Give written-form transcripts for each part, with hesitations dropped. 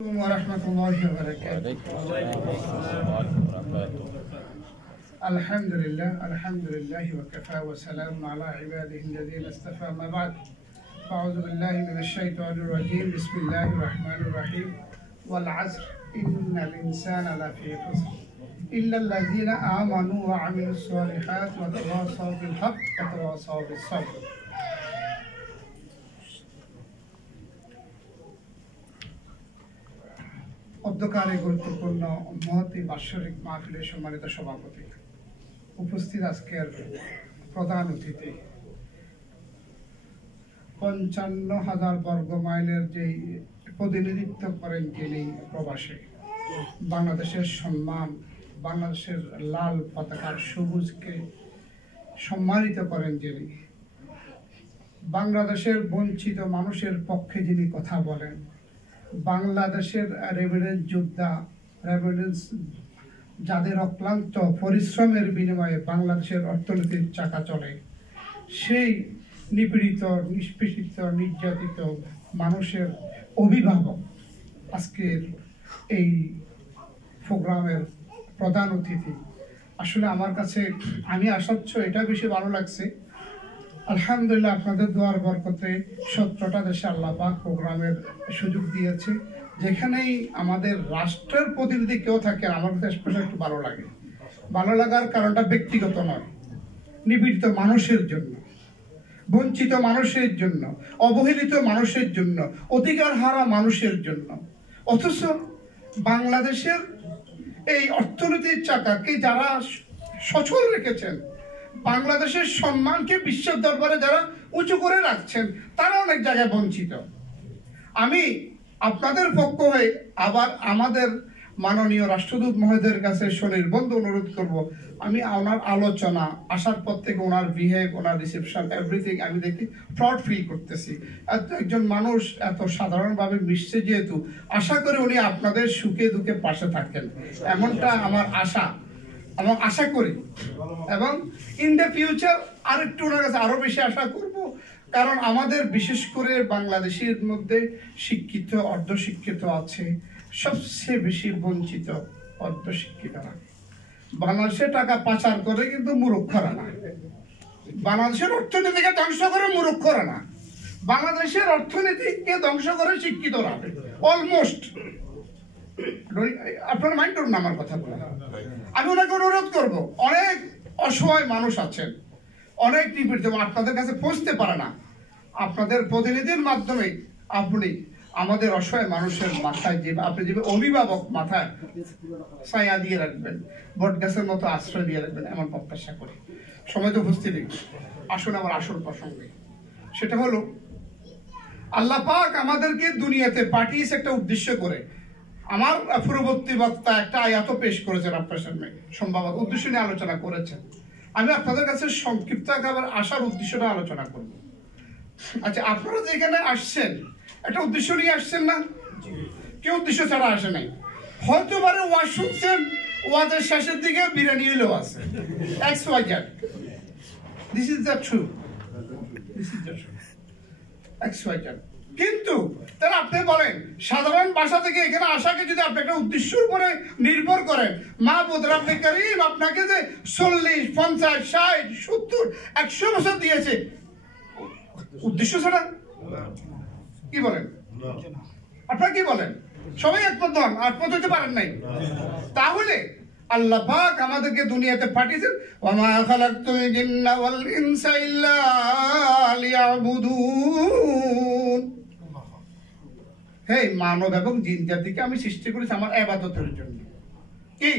ورحمة الله وبركاته. الحمد لله وكفى وسلام على عباده الذين اصطفى. ما بعد، أعوذ بالله من الشيطان الرجيم. بسم الله الرحمن الرحيم. والعصر إن الإنسان لفي خسر إلا الذين آمنوا وعملوا الصالحات وتواصوا بالحق وتواصوا بالصبر. অধ্যকারে গুরুত্বপূর্ণ মহতী বাৎসরিক মাহফিলের সম্মানিত সভাপতি, উপস্থিত আজকের প্রধান অতিথি, 55,000 বর্গ মাইলের যে প্রতিনিধিত্ব করেন যিনি প্রবাসে, বাংলাদেশের সম্মান, বাংলাদেশের লাল পতাকার সবুজকে সম্মানিত করেন যিনি, বাংলাদেশের বঞ্চিত মানুষের পক্ষে যিনি কথা বলেন, বাংলাদেশের রেভিডেন্স যোদ্ধা, রেভিডেন্স যাদের অক্লান্ত পরিশ্রমের বিনিময়ে বাংলাদেশের অর্থনীতির চাকা চলে, সেই নিপীড়িত, নিষ্পেষিত, নির্যাতিত মানুষের অভিভাবক আজকের এই প্রোগ্রামের প্রধান অতিথি। আসলে আমার কাছে আমি আসাচ্ছ এটা বেশি ভালো লাগছে। আলহামদুলিল্লাহ, আপনাদের দোয়ার বরকতে 17টা দেশে আল্লাহ পাক প্রোগ্রামের সুযোগ দিয়েছে। যেখানেই আমাদের রাষ্ট্রের প্রতিনিধি কেউ থাকেন, আমার কাছে স্পেশাল একটু ভালো লাগে। ভালো লাগার কারণটা ব্যক্তিগত নয়, নিপীড়িত মানুষের জন্য, বঞ্চিত মানুষের জন্য, অবহেলিত মানুষের জন্য, অধিকার হারা মানুষের জন্য। অথচ বাংলাদেশের এই অর্থনীতির চাকাকে যারা সচল রেখেছেন, বাংলাদেশের সম্মানকে বিশ্বের দরবারে যারা উঁচু করে রাখছেন, তারা অনেক জায়গায় বঞ্চিত। আমি আপনাদের পক্ষ হয়ে আবার আমাদের মাননীয় রাষ্ট্রদূত মহোদয়ের কাছে সুনির্বন্ধ অনুরোধ করব, আমি ওনার আলোচনা আসার পর থেকে ওনার বিহেভ, ওনার রিসেপশন, এভরিথিং আমি দেখি প্রাউড ফিল করতেছি। একজন মানুষ এত সাধারণভাবে মিশছে, যেহেতু আশা করি উনি আপনাদের সুখে দুঃখে পাশে থাকেন, এমনটা আমার আশা করি। এবং ইন দ্য ফিউচার আরেকটু ওনার কাছে আরো বেশি আশা করব, কারণ আমাদের বিশেষ করে বাংলাদেশের মধ্যে শিক্ষিত, অর্ধশিক্ষিত আছে, সবচেয়ে বেশি বঞ্চিত অর্ধশিক্ষিতরা। বাংলাদেশের টাকা পাচার করে কিন্তু মূর্খরা না, বাংলাদেশের অর্থনীতিকে ধ্বংস করে মূর্খরা না, বাংলাদেশের অর্থনীতিকে ধ্বংস করে শিক্ষিতরা। অলমোস্ট আপনারা মাইন্ড করুন না আমার কথা বলে। আমি ওনাকে অনুরোধ করব, অনেক অসহায় মানুষ আছেন, অনেক নিপীড়িত, আপনাদের কাছে পৌঁছতে পারে না। আপনাদের প্রতিনিধির মাধ্যমে আপনি আমাদের অসহায় মানুষের মাথায় আপনি যে অভিভাবক মাথায় ছায়া দিয়ে রাখবেন, বট গাছের মতো আশ্রয় দিয়ে রাখবেন, এমন প্রত্যাশা করি। সময় তো উপস্থিতি, আসুন আমার আসল প্রসঙ্গে। সেটা হলো, আল্লাহ পাক আমাদেরকে দুনিয়াতে পাঠিয়েছে একটা উদ্দেশ্য করে। আমার পূর্ববর্তী বক্তা একটা আয়াত পেশ করেছেন আপনার সামনে, সম্ভবত উদ্দেশ্য নিয়ে আলোচনা করেছেন। আমি আপনাদের কাছে সংক্ষিপ্ত আকারে আসার উদ্দেশ্যটা আলোচনা করব। আচ্ছা, আপনারা যেখানে আসছেন একটা উদ্দেশ্য নিয়ে আসছেন না? কেউ উদ্দেশ্য ছাড়া আসে নাই। হয়তো পারে ওয়াজ শুনছেন, ওয়াজের শেষের দিকে বিরিয়ানি হলেও আছে, XYZ। This is the true, XYZ। কিন্তু তাহলে আপনি বলেন, সাধারণ ভাষা থেকে এখানে আসাকে যদি আপনি একটা উদ্দেশ্যের উপরে নির্ভর করেন, মা বোধরা আপনি করিম আপনাকে যে 40, 50, 60, 70, 100 বছর দিয়েছে, উদ্দেশ্য ছাড়া কি বলেন? আপনারা কি বলেন? সবাই একমত হন, একমত হতে পারেন নাই? তাহলে আল্লাহ পাক আমাদেরকে দুনিয়াতে পাঠিয়েছেন, ওয়ামা খালাকতুল জিন্না ওয়াল ইনসা ইল্লা লিয়াবুদুন। হে মানব এবং জিন জাতিকে আমি সৃষ্টি করেছি আমার ইবাদতের জন্য। কি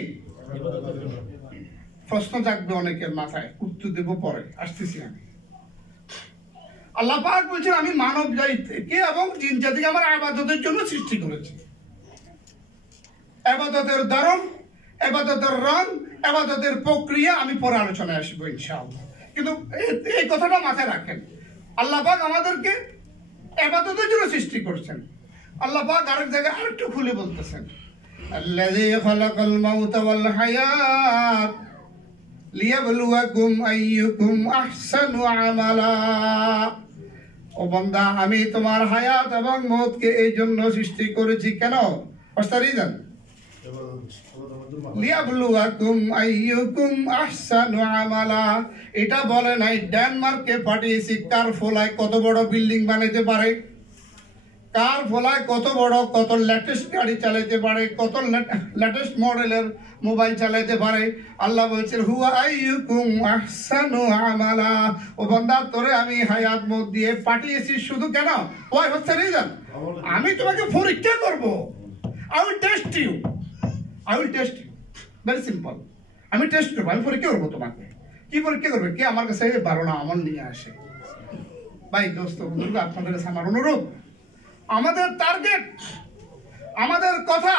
প্রশ্ন জাগবে অনেকের মাথায়, উত্তর দেব পরে, আসতেছি আমি। আল্লাহ পাক বলছেন, আমি মানব জাতিকে এবং জিন জাতিকে আমার ইবাদতের জন্য সৃষ্টি করেছি। ইবাদতের ধরন, ইবাদতের রং, ইবাদতের প্রক্রিয়া আমি পরে আলোচনায় আসবো ইনশাআল্লাহ। কিন্তু এই কথাটা মাথায় রাখেন, আল্লাহ পাক আমাদেরকে ইবাদতের জন্য সৃষ্টি করেছেন। আল্লাহ পাক আরেক জায়গায় আরেকটু খুলে বলতেছেন, আল্লাযী খালাকাল মাউতা ওয়াল হায়াত লিয়াবলুয়াকুম আইয়ুকুম আহসানু আমালা। ও বান্দা আমি তোমার হায়াত এবং মওতকে এই জন্য সৃষ্টি করেছি কেন অস্তারিদান লিয়াবলুয়াকুম আইয়ুকুম আহসানু আমালা এটা বলে নাই ডেনমার্কে পাঠিয়েছি কার ফলায় কত বড় বিল্ডিং বানাইতে পারে কার ফলায় কত বড় কত লেটেস্ট গাড়ি চালাতে পারে কত লেটেস্ট মডেলের মোবাইল চালাতে পারে আল্লাহ বলছেন হুয়া আইয়ুকুম আহসানু আমালা ও বান্দা তোরে আমি হায়াত মওত দিয়ে পাঠিয়েছি শুধু কেন ওই হচ্ছে রিজন আমি তোমাকে পরীক্ষা করব I will test you very simple আমি টেস্ট করবো আমি পরীক্ষা করবো তোমাকে কি পরীক্ষা করবে কে আমার কাছে 12টা আমল নিয়ে আসে ভাই দোস্ত বন্ধুরা আপনাদের কাছে আমার অনুরোধ আমাদের টার্গেট আমাদের কথা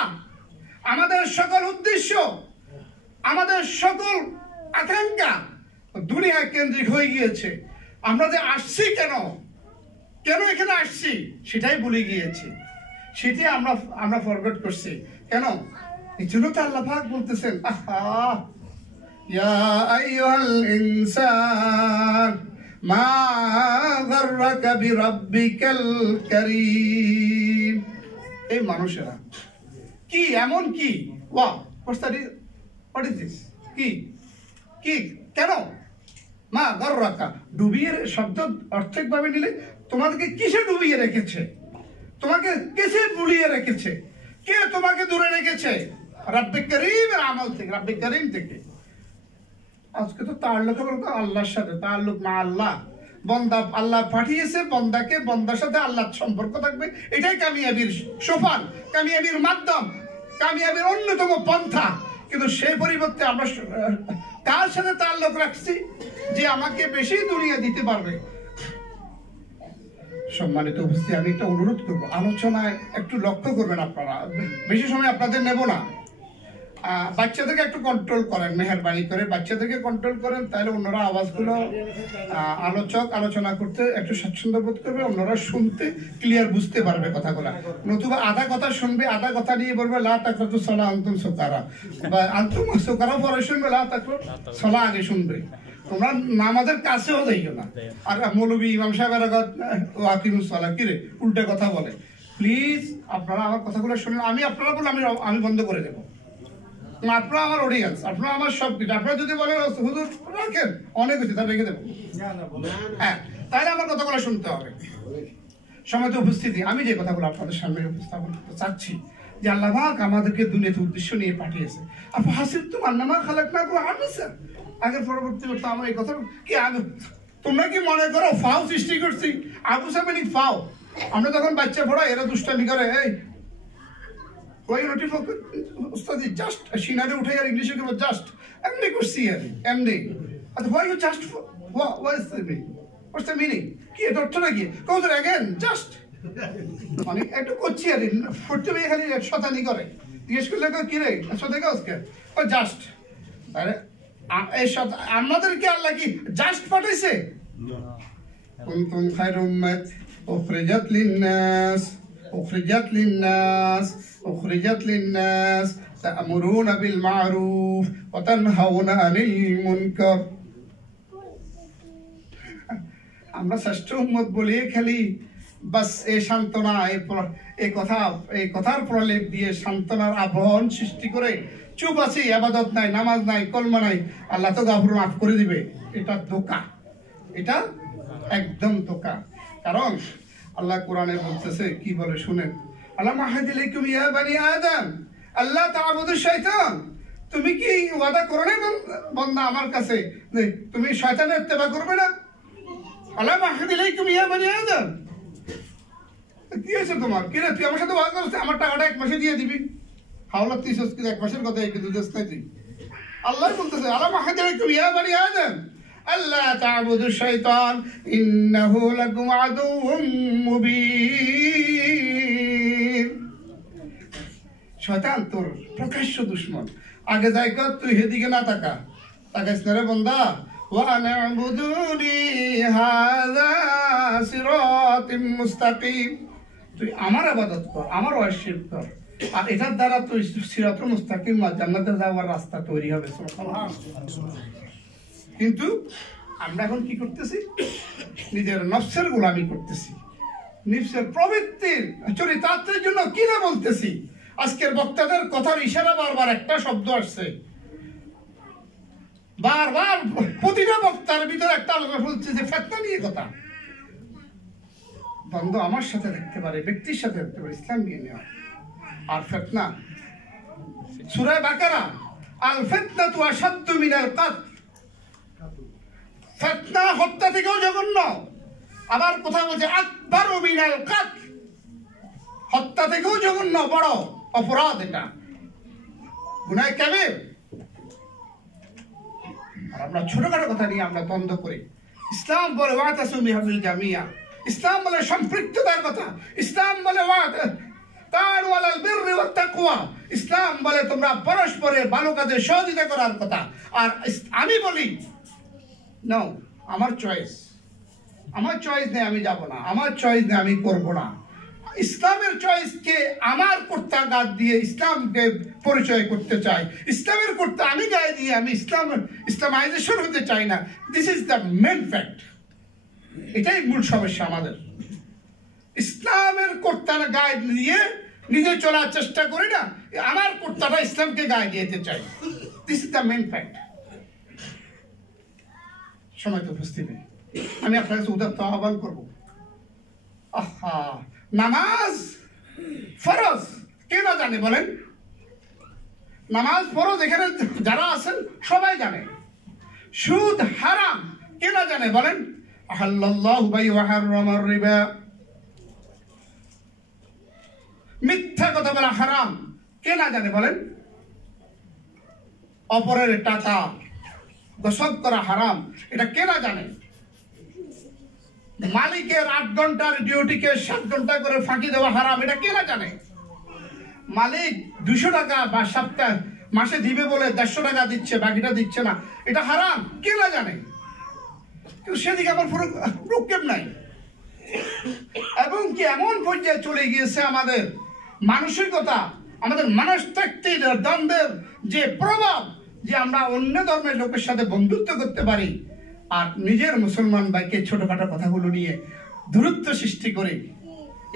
আমাদের সকল উদ্দেশ্য আমাদের সকল আকাঙ্ক্ষা দুনিয়া কেন্দ্রিক হয়ে গিয়েছে আমরা যে আসছি কেন এখানে আসছি সেটাই ভুলে গিয়েছি সেটাই আমরা ফরগেট করছি কেন এই জন্য তো আল্লাহ পাক বলতেছেন আহা ইয়া আইয়ুহাল ইনসান মা গাররাকা বিরাব্বিকাল কারীম এই মানুষেরা কি এমন কি ওয়া হোয়াট ইজ দিস কি কেন মা গাররাকা ডুবিয়ে শব্দ অর্থিকভাবে নিলে তোমাদেরকে কিসে ডুবিয়ে রেখেছে তোমাকে কিসে বুলিয়ে রেখেছে কে তোমাকে দূরে রেখেছে রব্বে করিমের আমল থেকে রব্বে করিম থেকে আজকে তো তাল্লুক বলতো আল্লাহর সাথে তাল্লুক মা আল্লাহ বন্দা আল্লাহ পাঠিয়েছে বন্দাকে বন্দার সাথে আল্লাহর সম্পর্ক থাকবে এটাই কামিয়াবির সোপান কামিয়াবির মাধ্যম কামিয়াবির অন্যতম পন্থা কিন্তু সেই পরিবর্তে আমরা কার সাথে তাল্লুক রাখছি যে আমাকে বেশি দুনিয়া দিতে পারবে সম্মানিত উপস্থিতি আমি একটা অনুরোধ করবো আলোচনায় একটু লক্ষ্য করবেন আপনারা বেশি সময় আপনাদের নেব না বাচ্চাদেরকে একটু কন্ট্রোল করেন মেহেরবানি করে বাচ্চাদেরকে কন্ট্রোল করেন তাহলে অন্যরা আওয়াজগুলো আলোচনা করতে একটু স্বাচ্ছন্দ্য বোধ করবে অন্যরা শুনতে ক্লিয়ার বুঝতে পারবে কথাগুলো নতুবা আধা কথা শুনবে আধা কথা নিয়ে বলবে লা তাকরাতু সালা আনতুম সুকারা বা আনতুম সুকারা পরে শুনবে লা তাকরাতু সালা আগে শুনবে তোমরা নামাজের কাছেও যাইও না আর মৌলবী ইমাম সাহেবের ওয়াকিমুস সালাহ কি রে উল্টা কথা বলে প্লিজ আপনারা আমার কথাগুলো শুনুন আমি আপনারা বলে আমি বন্ধ করে দেবো আপনারা আমার অডিয়েন্স আপনারা আমার সব কিছু আপনারা যদি বলেন হুজুর রাখেন অনেক কিছু তা রেখে দেবো হ্যাঁ তাহলে আমার কথাগুলো শুনতে হবে সময় তো উপস্থিতি আমি যে কথাগুলো আপনাদের সামনে উপস্থাপন করতে চাচ্ছি যে আল্লাহ পাক আমাদেরকে দুনিয়াতে উদ্দেশ্য নিয়ে পাঠিয়েছে আপনি হাসিবতুম আন্নামা খালাকনাকুম আবাসা আগের পরবর্তী করতে আমার এই কথা কি তোমরা কি মনে করো ফাও সৃষ্টি করছি আবুসা মানে ফাও আমরা যখন বাচ্চা পড়া এরা দুষ্টামি করে এই ওই নোটিফাই উস্তাদি জাস্ট সিনারে উঠে আর ইংলিশে করবো জাস্ট এমনি করছি আর এমনি আচ্ছা why you just what is the meaning what's the meaning কি এটা অর্থটা কি কৌতর অ্যাগেন জাস্ট মানে একটু করছি আর পড়তে পেয়ে খালি শতানি করে জিজ্ঞেস করলে কি রে শতানি আজকে ও জাস্ট আরে আমাদেরকে আল্লাহ কি জাস্ট পাঠাইছে কুনতুম খায়রা উম্মাত উখরিজাত লিন-নাস তা'মুরুনা বিল মা'রুফ ওয়া তানহাউনা আনিল মুনকার আমরা শ্রেষ্ঠ উম্মত বলি খালি বাস এই সান্ত্বনা এই কথার প্রলেপ দিয়ে সান্ত্বনার আবরণ সৃষ্টি করে চুপ আছি ইবাদত নাই নামাজ নাই কলমা নাই আল্লাহ তো গাফর মাফ করে দিবে এটা ধোঁকা এটা একদম ধোঁকা কারণ আল্লাহ কোরআনে বলতেছে কি বলে শুনেন আলাম আহাদিলাইকুম ইয়া বানি আদম আল্লাহ তা'বুদু শাইতান তুমি কি ওয়াদা করো না বান্দা আমার কাছে যে তুমি শয়তানের ইত্তেবা করবে না আলাম আহাদিলাইকুম ইয়া বানি আদম কি হয়েছে তোমার কি রে তুই আমার সাথে ওয়াদা করছিস আমার টাকাটা 1 মাসে দিয়ে দিবি হাওলাত তুই সস্কি 1 মাসের কথা কিন্তু দেশ নাই তুই আল্লাহ বলতেছে আলাম আহাদিলাইকুম ইয়া বানি আদম আল্লাহ তা'বুদু শাইতান ইন্নাহু লাকুম আদুউম মুবিন শয়তান তোর প্রকাশ্য দুশমন আগে যাই কর তুই হেদিকে না তাকাইস না রে বান্দা ওয়া না'বুদুনি হাযা সিরাতুম মুস্তাকিম তুই আমার ইবাদত কর আমার ওয়ার্শিপ কর আর এটার দ্বারা তুই সিরাতুল মুস্তাকিম জান্নাতে যাওয়ার রাস্তা তৈরি হবে সুবহানাল্লাহ কিন্তু আমরা এখন কি করতেছি? নিজের নফসের গোলামি করতেছি, নফসের প্রবৃত্তির চরিতার্থের জন্য কিনা বলতেছি। আজকের বক্তাদের কথার ইশারা বারবার একটা শব্দ আসছে, বারবার প্রতিটা বক্তার ভিতরে একটা আলোচনা চলছে যে ফিতনা নিয়ে কথা। দ্বন্দ্ব আমার সাথে দেখতে পারে, ব্যক্তির সাথে দেখতে পারে, ইসলাম নিয়ে নেওয়া। আর ফিতনা সূরা বাকারা, আল ফিতনাতু আশাদ্দু মিনাল কাতল, ফিতনা হত্যা থেকেও জঘন্য। আবার কোথাও বলছে আকবারু মিনাল কাতল, হত্যা থেকেও জঘন্য, বড় অপরাধ এটা, গুনাহ কাবীর। আর আমরা ছোটখাটো কথা নিয়ে আমরা দ্বন্দ্ব করি। ইসলাম বলে ওয়াতাসিমু বিহাবলিল জামিয়া, ইসলাম বলে সম্পৃক্ততার কথা, ইসলাম বলে তাআওয়ানু আলাল বিররি ওয়াত তাকওয়া, ইসলাম বলে তোমরা পরস্পরের ভালো কাজে সহযোগিতা করার কথা। আর আমি বলি নো, আমার চয়েস নেই, আমি যাব না, আমার চয়েস নেই, আমি করব না। ইসলামের চয়েসকে আমার কর্তাঘাত দিয়ে ইসলামকে পরিচয় করতে চাই, ইসলামের কর্তা আমি গায়ে দিয়ে আমি ইসলামাইজেশন হতে চাই না। This is the main fact. এটাই মূল সমস্যা আমাদের। ইসলামের কর্তার গায়ে দিয়ে নিজে চলার চেষ্টা করি না, আমার কর্তাটা ইসলামকে গায়ে দিতে চাই। This is the main fact. সময় তো উপস্থিতি, আমি আপনার কাছে উদাত্ত আহ্বান করবো। আহা, নামাজ ফরজ কে না জানে বলেন? নামাজ ফরজ এখানে যারা আছেন সবাই জানে। সুদ হারাম কে না জানে বলেন? আহাল্লাল্লাহু বাই'a ওয়া হাররামার রিবা, মিথ্যা কথা বলা হারাম কে না জানে বলেন? অপরের টাকা গসব করা হারাম, এটা কে না জানে? মালিকের 8 ঘন্টার ডিউটিকে 7 ঘন্টা করে ফাঁকি দেওয়া হারাম, এটা কে না জানে? মালিক 200 টাকা বা সপ্তাহ মাসে দিবে বলে 150 টাকা দিচ্ছে, বাকিটা দিচ্ছে না, এটা হারাম, কে না জানে? কিন্তু সেদিকে আমার প্রক্ষেপ নাই। এবং কি এমন পর্যায়ে চলে গিয়েছে আমাদের মানসিকতা, আমাদের মনস্তাত্ত্বিক দ্বন্দ্বের যে প্রভাব, যে আমরা অন্য ধর্মের লোকের সাথে বন্ধুত্ব করতে পারি আর নিজের মুসলমান ভাইকে ছোটখাটো কথাগুলো নিয়ে দূরত্ব সৃষ্টি করে।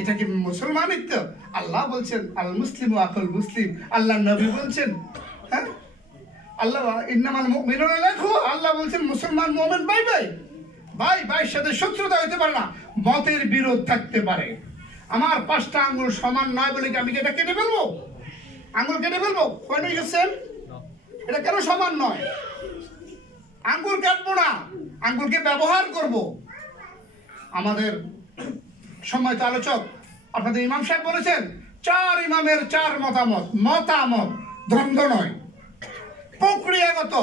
এটা কি মুসলমানিত্ব? আল্লাহ বলছেন আল মুসলিমু আকুল মুসলিম, আল্লাহ নবী বলছেন, হ্যাঁ আল্লাহ ইন্নামাল মুমিনুনা ইখওয়া, আল্লাহ বলছেন মুসলমান মুমিন ভাই ভাই, ভাই ভাইয়ের সাথে শত্রুতা হতে পারে না, মতের বিরোধ থাকতে পারে। আমার 5টা আঙ্গুল সমান নয় বলে কি আমি এটা কেটে ফেলবো? আঙ্গুল কেটে ফেলবো? পয়েন্ট হয়ে গেছে? এটা কেন সমান নয়? আঙ্গুল কাটবো না, আঙ্গুলকে ব্যবহার করব। আমাদের সম্মানিত আলোচক আপনাদের ইমাম সাহেব বলেছেন 4 ইমামের 4 মতামত, দ্বন্দ্ব নয়, প্রক্রিয়াগত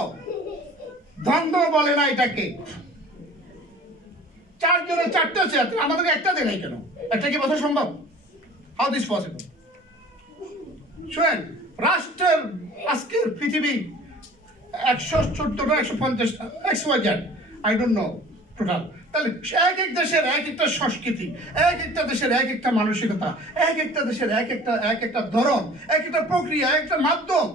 দ্বন্দ্ব বলে না এটাকে। 4 জনের 4টা চেয়ার, আমাদেরকে একটা দেয় নাই কেন? একটা কি বোঝা সম্ভব? How this possible? শুনেন, রাষ্ট্রের আজকের পৃথিবী 114টা 150 XYZ, I don't know total. তাহলে এক এক দেশের এক একটা সংস্কৃতি, এক একটা দেশের এক একটা মানসিকতা, এক একটা দেশের এক একটা ধরন, এক একটা প্রক্রিয়া, এক একটা মাধ্যম।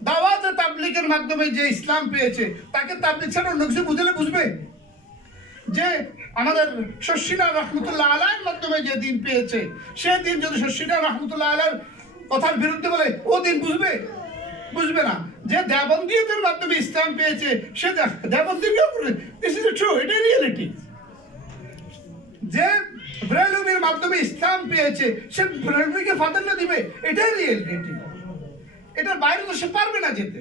দাওয়াতে তাবলীগের মাধ্যমে যে ইসলাম পেয়েছে তাকে তাবলীগ ছাড়া অন্য কিছু বুঝলে বুঝবে? যে আমাদের শশীনা রহমতুল্লাহ আলাইহির মাধ্যমে যে দিন পেয়েছে, সে দিন যদি শশীনা রহমতুল্লাহ আলাইহির কথার বিরুদ্ধে বলে, ও দিন বুঝবে? বুঝবে না। যে দেবন্দীয়দের মাধ্যমে ইসলাম পেয়েছে, সে দেবন্দীকে দিস ইজ ট্রু, এটাই রিয়েলিটি। যে ব্রেলভির মাধ্যমে ইসলাম পেয়েছে, সে ব্রেলভিকে প্রাধান্য দিবে, এটাই রিয়েলিটি। এটার বাইরে তো সে পারবে না যেতে,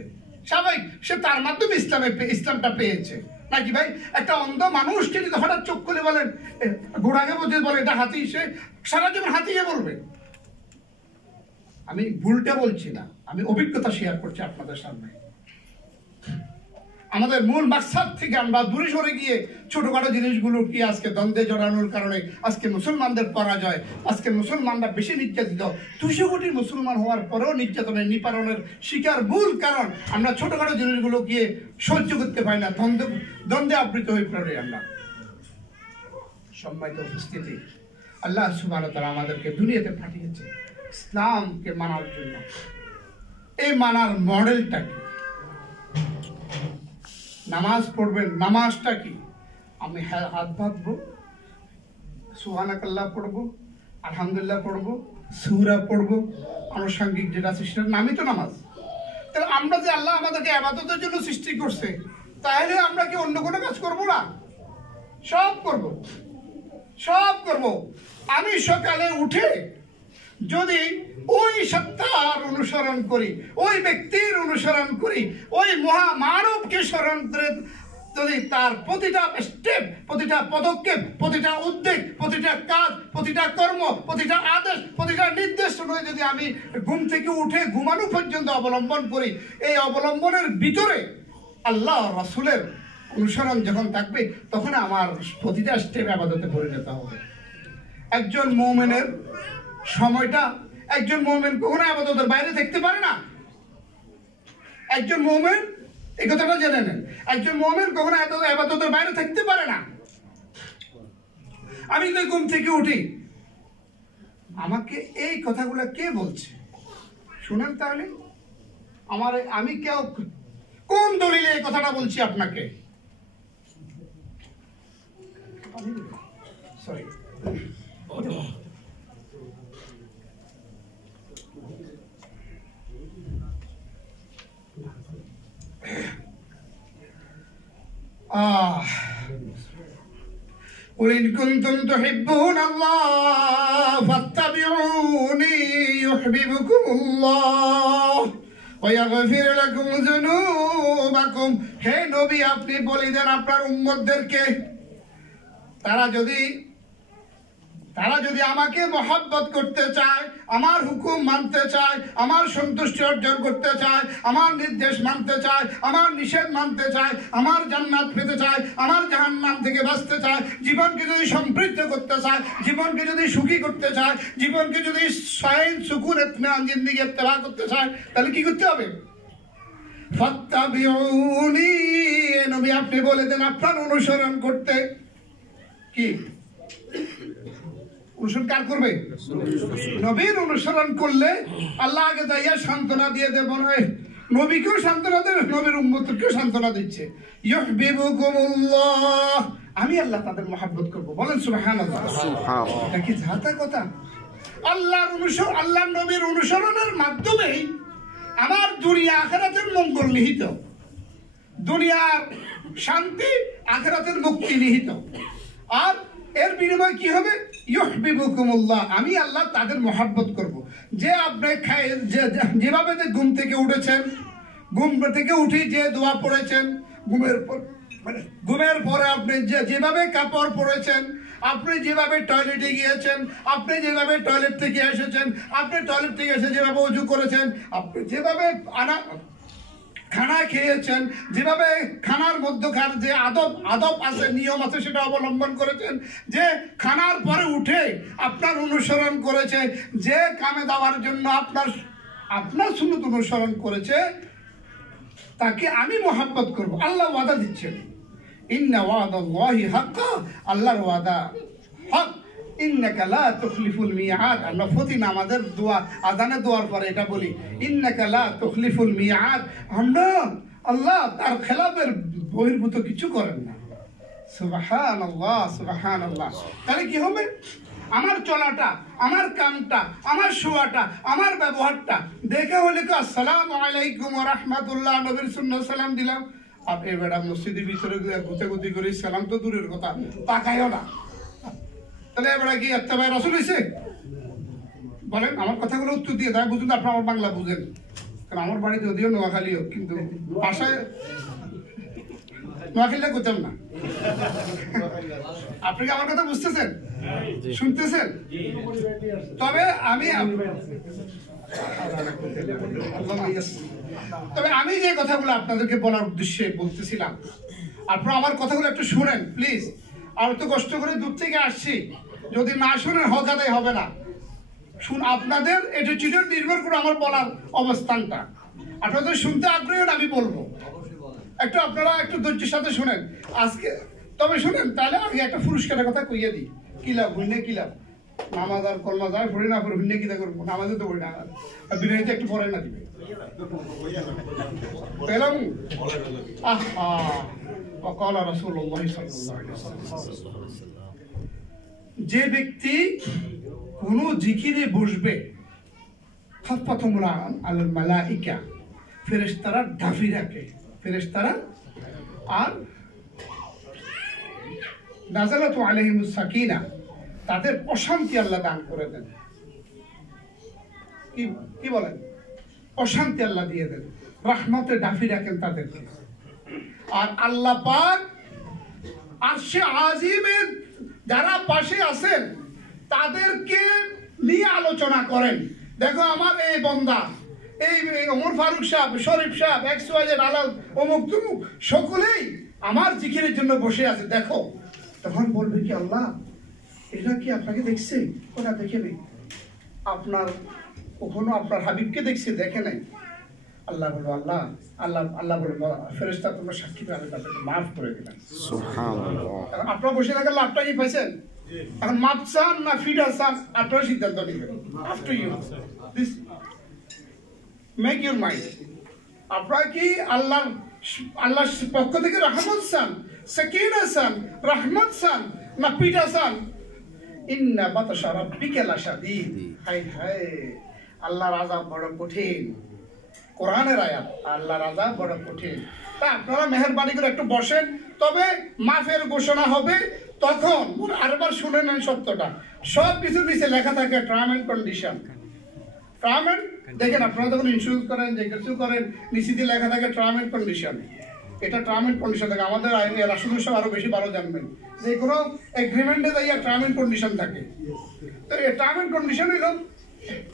স্বাভাবিক। সে তার মাধ্যমে ইসলামটা পেয়েছে নাকি ভাই? একটা অন্ধ মানুষকে যদি হঠাৎ চোখ খুলে বলেন ঘোড়াকে বলে এটা হাতি, সে সারা জীবন হাতিয়ে বলবে। আমি ভুলটা বলছি না, আমি অভিজ্ঞতা শেয়ার করছি আপনাদের সামনে। আমাদের মূল মাকসাদ থেকে আমরা দূরে সরে গিয়ে ছোটখাটো জিনিসগুলো কি আজকে দ্বন্দ্বে জড়ানোর কারণে আজকে মুসলমানদের পরাজয়, আজকে মুসলমানরা বেশি নির্যাতিত। 200 কোটি মুসলমান হওয়ার পরেও নির্যাতনের নিপীড়নের শিকার মূল কারণ আমরা ছোটখাটো জিনিসগুলো গিয়ে সহ্য করতে পারি না, দ্বন্দ্বে আবৃত হয়ে পড়ে আমরা। সম্মানিত উপস্থিতি, আল্লাহ সুবহানাহু ওয়া তাআলা আমাদেরকে দুনিয়াতে পাঠিয়েছে ইসলামকে মানার জন্য। এই মানার মডেলটা কি? নামাজ পড়বেন। নামাজটা কি? আমি হাত বাঁধবো, সুবহানাকাল্লাহ পড়বো, আলহামদুলিল্লাহ পড়বো, সূরা পড়বো, আনুষঙ্গিক যেটা আছে সেটার নামই তো নামাজ। তাহলে আমরা যে আল্লাহ আমাদেরকে ইবাদতের জন্য সৃষ্টি করছে, তাহলে আমরা কি অন্য কোনো কাজ করবো না? সব করব, সব করব। আমি সকালে উঠে যদি ওই সত্তার অনুসরণ করি, ওই ব্যক্তির অনুসরণ করি, ওই মহামানবকে স্মরণ করে যদি তার প্রতিটা স্টেপ, প্রতিটা পদক্ষেপ, প্রতিটা উদ্যোগ, প্রতিটা কাজ, প্রতিটা কর্ম, প্রতিটা আদেশ, প্রতিটা নির্দেশ যদি আমি ঘুম থেকে উঠে ঘুমানো পর্যন্ত অবলম্বন করি, এই অবলম্বনের ভিতরে আল্লাহ রাসূলের অনুসরণ যখন থাকবে, তখন আমার প্রতিটা স্টেপ ইবাদতে পরিণত হবে। একজন মুমিনের সময়টা, একজন মুমিন কখনো ইবাদতের বাইরে থাকতে পারে না। একজন মুমিন, এই কথাটা জেনে নেন, একজন মুমিন কখনো ইবাদতের বাইরে থাকতে পারে না। আমি তো ঘুম থেকে উঠি, আমাকে এই কথাগুলো কে বলছে শুনেন তাহলে। আমি কেউ কোন দলিলে এই কথাটা বলছি আপনাকে? সরি, قل إن كنتم تحبون الله فاتبعوني يحببكم الله ويغفر لكم ذنوبكم। হে নবী, আপনি বলে দেন আপনার উম্মতদেরকে, তারা যদি আমাকে মহব্বত করতে চায়, আমার হুকুম মানতে চায়, আমার সন্তুষ্টি অর্জন করতে চায়, আমার নির্দেশ মানতে চায়, আমার নিষেধ মানতে চায়, আমার জান্নাত পেতে চায়, আমার জাহান্নাম থেকে বাঁচতে চায়, জীবনকে যদি সমৃদ্ধ করতে চায়, জীবনকে যদি সুখী করতে চায়, জীবনকে যদি শাইন সুকুন ইতমিনান জিন্দেগি ইত্তেবা করতে চায়, তাহলে কি করতে হবে? ফাত্তাবিউনি, নবী আপনি বলে দেন আপনার অনুসরণ করতে। কি অনুসরণ কার করবে? নবীর অনুসরণ করলে আল্লাহ আগে যাইয়া সান্ত্বনা দিয়ে দেব, নবীকেও সান্ত্বনা দেবে, নবীর উম্মতকেও সান্ত্বনা দিচ্ছে। ইউহিব্বুকুমুল্লাহ, আমি আল্লাহ তাদের মহব্বত করব। বলেন সুবহানাল্লাহ। এটা কি যাতা কথা? আল্লাহর নবীর অনুসরণের মাধ্যমে আমার দুনিয়া আখিরাতের মঙ্গল নিহিত, দুনিয়ার শান্তি, আখিরাতের মুক্তি নিহিত। আর এর বিনিময় কি হবে? ইউহিব্বুকুমুল্লাহ, আমি আল্লাহ তাদের মহব্বত করব। যে আপনি যেভাবে ঘুম থেকে উঠেছেন, ঘুম থেকে উঠে যে দোয়া পড়েছেন, ঘুমের পরে আপনি যেভাবে কাপড় পরেছেন, আপনি যেভাবে টয়লেটে গিয়েছেন, আপনি যেভাবে টয়লেট থেকে এসেছেন, আপনি টয়লেট থেকে এসে যেভাবে ওযু করেছেন, আপনি যেভাবে খানা খেয়েছেন, যেভাবে খানার মধ্যখান যে আদব আছে, নিয়ম আছে, সেটা অবলম্বন করেছেন, যে খানার পরে উঠে আপনার অনুসরণ করেছে, যে কামে দেওয়ার জন্য আপনার সুন্নত অনুসরণ করেছে, তাকে আমি মহব্বত করব। আল্লাহ ওয়াদা দিচ্ছেন, ইন্না ওয়াদাল্লাহি হাক্কা, আল্লাহর ওয়াদা হক। ইন্নাকা লা তুখলিফুল মিআদ, আমরা প্রতিদিন আমাদের দোয়া, আযানে দোয়ার পরে এটা বলি, ইন্নাকা লা তুখলিফুল মিআদ। আমরা আল্লাহ তার খেলাফের বহির্ভূত কিছু করেন না। সুবহানাল্লাহ, সুবহানাল্লাহ। তাহলে কি হবে? আমার চলাটা, আমার কামটা, আমার শোয়াটা, আমার ব্যবহারটা দেখে হলে কি আসসালামু আলাইকুম ওয়া রাহমাতুল্লাহ, নবীর সুন্নাহ সালাম দিলাম। আর এই বেড়া মসজিদের ভিতরে গুতাগুতি করে সালাম তো দূরের কথা, তাকায়ও না। তাহলে এবারে কি ইত্তেবা রাসূল হইছে? বলেন, আমার কথাগুলো উত্তর দিয়ে দেয়, বুঝুন আপনার আমার বাংলা বুঝেন। কারণ আমার বাড়ি যদিও নোয়াখালীও, কিন্তু ভাষায় নোয়াখালীটা করতাম না। আপনি কি আমার কথা বুঝতেছেন, শুনতেছেন? তবে আমি যে কথাগুলো আপনাদেরকে বলার উদ্দেশ্যে বলতেছিলাম, আপনারা আমার কথাগুলো একটু শুনেন প্লিজ। আমি তো কষ্ট করে দূর থেকে আসছি, যদি না শুনেন হক আদায় হবে না। আপনাদের অ্যাটিটিউড নির্ভর করে আমার বলার অবস্থানটা। আপনাদের শুনতে আগ্রহী, আমি বলবো আপনারা একটু ধৈর্যের সাথে শুনেন আজকে। তবে শুনেন, তাহলে আগে একটা পুরস্কারের কথা কইয়া দিই। কি লাভ, বুঝলে কি লাভ? নামাজ আর কলমা যায় পড়ি না পড়ি ভিন্ন কিতা করবো, নামাজে তো পড়ি না, আর বিরিয়ানিতে একটু পরে না দিবে পেলাম। আহা وقال رسول الله صلى الله عليه وسلم, যে ব্যক্তি কোন জিকিরে বসবে খাফাতুমুল আলাল মালাইকা, ফেরেশতারা ঢাফি রাখে, ফেরেশতারা, আর নাযালাতু আলাইহিমুস সাকিনা, তাদের অশান্তি আল্লাহ দান করে দেন। কি বলেন? অশান্তি আল্লাহ দিয়ে দেন, রহমতে ঢাফি রাখেন তাদেরকে। আর আল্লাহ পাক আরশে আজিমের যারা পাশে আছেন তাদেরকে নিয়ে আলোচনা করেন, দেখো আমার এই বান্দা, এই ওমর ফারুক সাহেব, শরীফ সাহেব, XYZ আলাল অমুক তুমুক সকলেই আমার জিকিরের জন্য বসে আছে, দেখো। তখন বলবে কি আল্লাহ এরা কি আপনাকে দেখছে? ওরা দেখে নেই। আপনার কখনো আপনার হাবিবকে দেখছে? দেখে নাই। আল্লাহ বলবো আল্লাহ আল্লাহ আল্লাহ বলবো ফেরেশতা তোমরা সাক্ষী পেয়ে আমি তাদেরকে মাফ করে দিলাম। সুবহানাল্লাহ। আপনারা বসে থাকার লাভটা কি পাইছেন? এখন মাপ চান না ফিডার চান আপনারা সিদ্ধান্ত নেবেন, up to you, this make your mind. আপনারা কি আল্লাহর পক্ষ থেকে রহমত চান, সাকিনা চান, রহমত চান, না পিটা চান? ইন্না বাতাশা রাব্বিকা লাশাদীদ। হাই হাই, আল্লাহর আযাব বড় কঠিন। কোরআনের আয়াত, আল্লাহর আযাব বড় কঠিন। তা আপনারা মেহেরবানি করে একটু বসেন, তবে মাফের ঘোষণা হবে তখন। আরেকবার শুনে নেন সত্যটা, সব কিছুর নিচে লেখা থাকে term and condition. Term and, দেখেন আপনারা যখন ইন্স্যুরেন্স করেন, যে কিছু করেন, নিচে দিয়ে লেখা থাকে টার্ম এন্ড কন্ডিশন। এটা টার্ম এন্ড কন্ডিশন থাকে। আমাদের রাষ্ট্রদূত আরো বেশি ভালো জানবেন, যে কোনো এগ্রিমেন্টে যাইয়া টার্ম এন্ড কন্ডিশন থাকে। তো এই টার্ম এন্ড কন্ডিশন হইল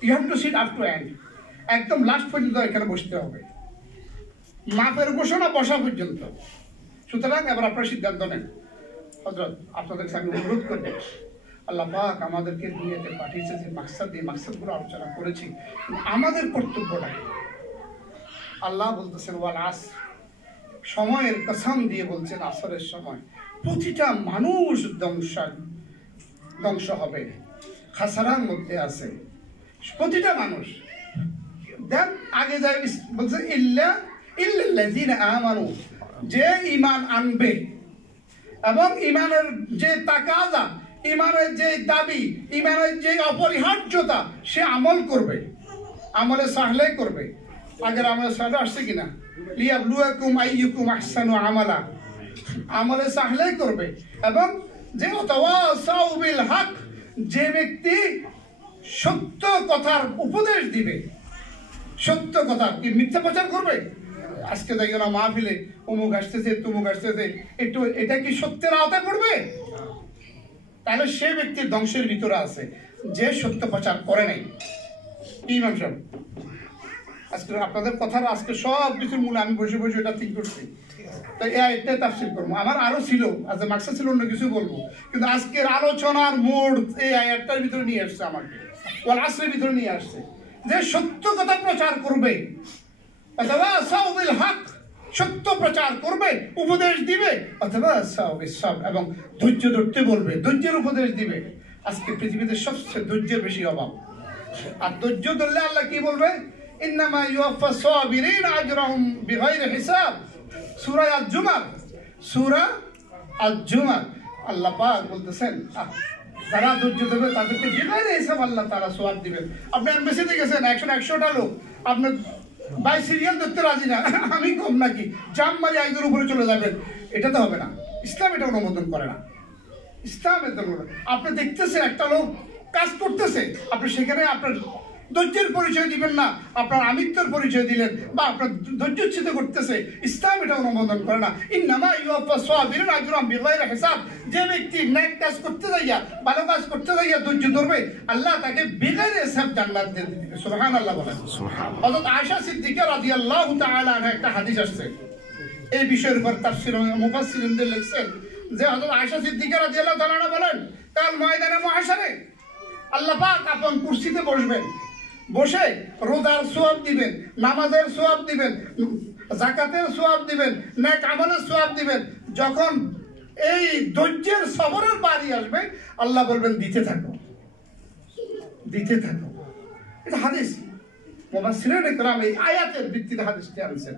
you have to sit up to end, একদম লাস্ট পর্যন্ত এখানে বসতে হবে, মাপের ঘোষণা বসা পর্যন্ত। সুতরাং এবার আপনারা সিদ্ধান্ত নেন। হযরত আপনাদের সামনে অনুরোধ করব, আল্লাহ পাক আমাদেরকে দুনিয়াতে পাঠিয়েছে যে মাকসাদ, দিয়ে মাকসাদগুলো আলোচনা করেছি, আমাদের কর্তব্যটা আল্লাহ বলতেছেন ওয়াল আসর, সময়ের কসম দিয়ে বলছেন আসরের সময় প্রতিটা মানুষ ধ্বংস হবে, খাসারার মধ্যে আছে প্রতিটা মানুষ। দেন আগে যায় বলছে ইল্লাল্লাযীনা আমানু, যে ঈমান আনবে এবং ঈমানের যে তাকাজা, ঈমানের যে দাবি, ঈমানের যে অপরিহার্যতা, সে আমল করবে, আমলে সাহলে করবে। আগের আমলে সাহলে আসছে কিনা? লিয়াবলুয়াকুম আইয়ুকুম আহসানু আমালা, আমলে সাহলে করবে। এবং যে ওয়াতাওয়াসাউ বিল হক, যে ব্যক্তি সত্য কথার উপদেশ দিবে, সত্য কথা, কি মিথ্যা প্রচার করবে? আজকে দেখো না মাহফিলে অমুক আসতেছে তুমুক আসতেছে, একটু এটা কি সত্যের আওতায় পড়বে? তাহলে সে ব্যক্তির ধ্বংসের ভিতরে আছে যে সত্য প্রচার করে নাই। ইমাম সাহেব, আজকে আপনাদের কথার আজকে সব কিছুর মূলে আমি বসে বসে এটা ঠিক করছি, তো এটাই তাফসীর করবো। আমার আরো ছিল, আজ মাকসাদ ছিল অন্য কিছু বলবো, কিন্তু আজকের আলোচনার মোড় এই আয়াতটার ভিতরে নিয়ে আসছে, আমাকে ওয়াল আসরের ভিতরে নিয়ে আসছে, যে সত্য কথা প্রচার করবে, অথবা সাউবিল হক, সত্য প্রচার করবে, উপদেশ দিবে, অথবা সাউবিস সাবর, এবং ধৈর্য ধরতে বলবে, ধৈর্যের উপদেশ দিবে। আজকে পৃথিবীতে সবচেয়ে ধৈর্যের বেশি অভাব। আর ধৈর্য ধরলে আল্লাহ কি বলবে? ইন্নামা ইউওয়াফাস সাবিরিনা আজরাহুম বিগাইরি হিসাব। সূরা আজ-জুমার, সূরা আজ-জুমার আল্লাহ পাক বলতেছেন যারা ধৈর্য ধরবে তাদেরকে বিগাইরি হিসাব আল্লাহ তাআলা সওয়াব দিবেন। আপনি এমবিসিতে গেছেন, 100টা লোক, আপনার বাই সিরিয়াল ধরতে রাজি না, আমি কম নাকি, জাম মারি একজন উপরে চলে যাবেন, এটা তো হবে না। ইসলাম এটা অনুমোদন করে না। ইসলাম এটা আপনি দেখতেছেন একটা লোক কাজ করতেছে, আপনি সেখানে আপনার ধৈর্যের পরিচয় দিবেন না, আপনার আমিত্বের পরিচয় দিলেন, বা আপনার ধৈর্যচ্যুত করতেছে, ইসলাম এটা অনুমোদন করে না। ইন্নামা ইউওয়াফাস সাবিরিনা আজরাহুম বিগাইরি হিসাব, যে ব্যক্তি নেক কাজ করতে যাইয়া, ভালো কাজ করতে যাইয়া ধৈর্য ধরবে, আল্লাহ তাকে বিগাইরি হিসাব জান্নাত দিয়ে দিবে। সুবহানাল্লাহ বলেন। হযরত আয়েশা সিদ্দিকা রাদিয়াল্লাহু তাআলা আনহা একটা হাদিস আসছে এই বিষয়ের উপর, তাফসীর মুফাসসিরিনদের লিখছেন যে হযরত আয়েশা সিদ্দিকা রাদিয়াল্লাহু তাআলা আনহা বলেন, কাল ময়দানে মুহাশারে আল্লাহ পাক আপন কুরসিতে বসবেন, বসে রোজার সওয়াব দিবেন, নামাজের সওয়াব দিবেন, যাকাতের সওয়াব দিবেন, নেক আমলের সওয়াব দিবেন। যখন এই ধৈর্যের সবরের বাড়ি আসবে, আল্লাহ বলবেন দিতে থাকো, দিতে থাকো। এটা হাদিস, মুফাসসিরিনে কেরাম এই আয়াতের ভিত্তিতে হাদিসটি আনছেন,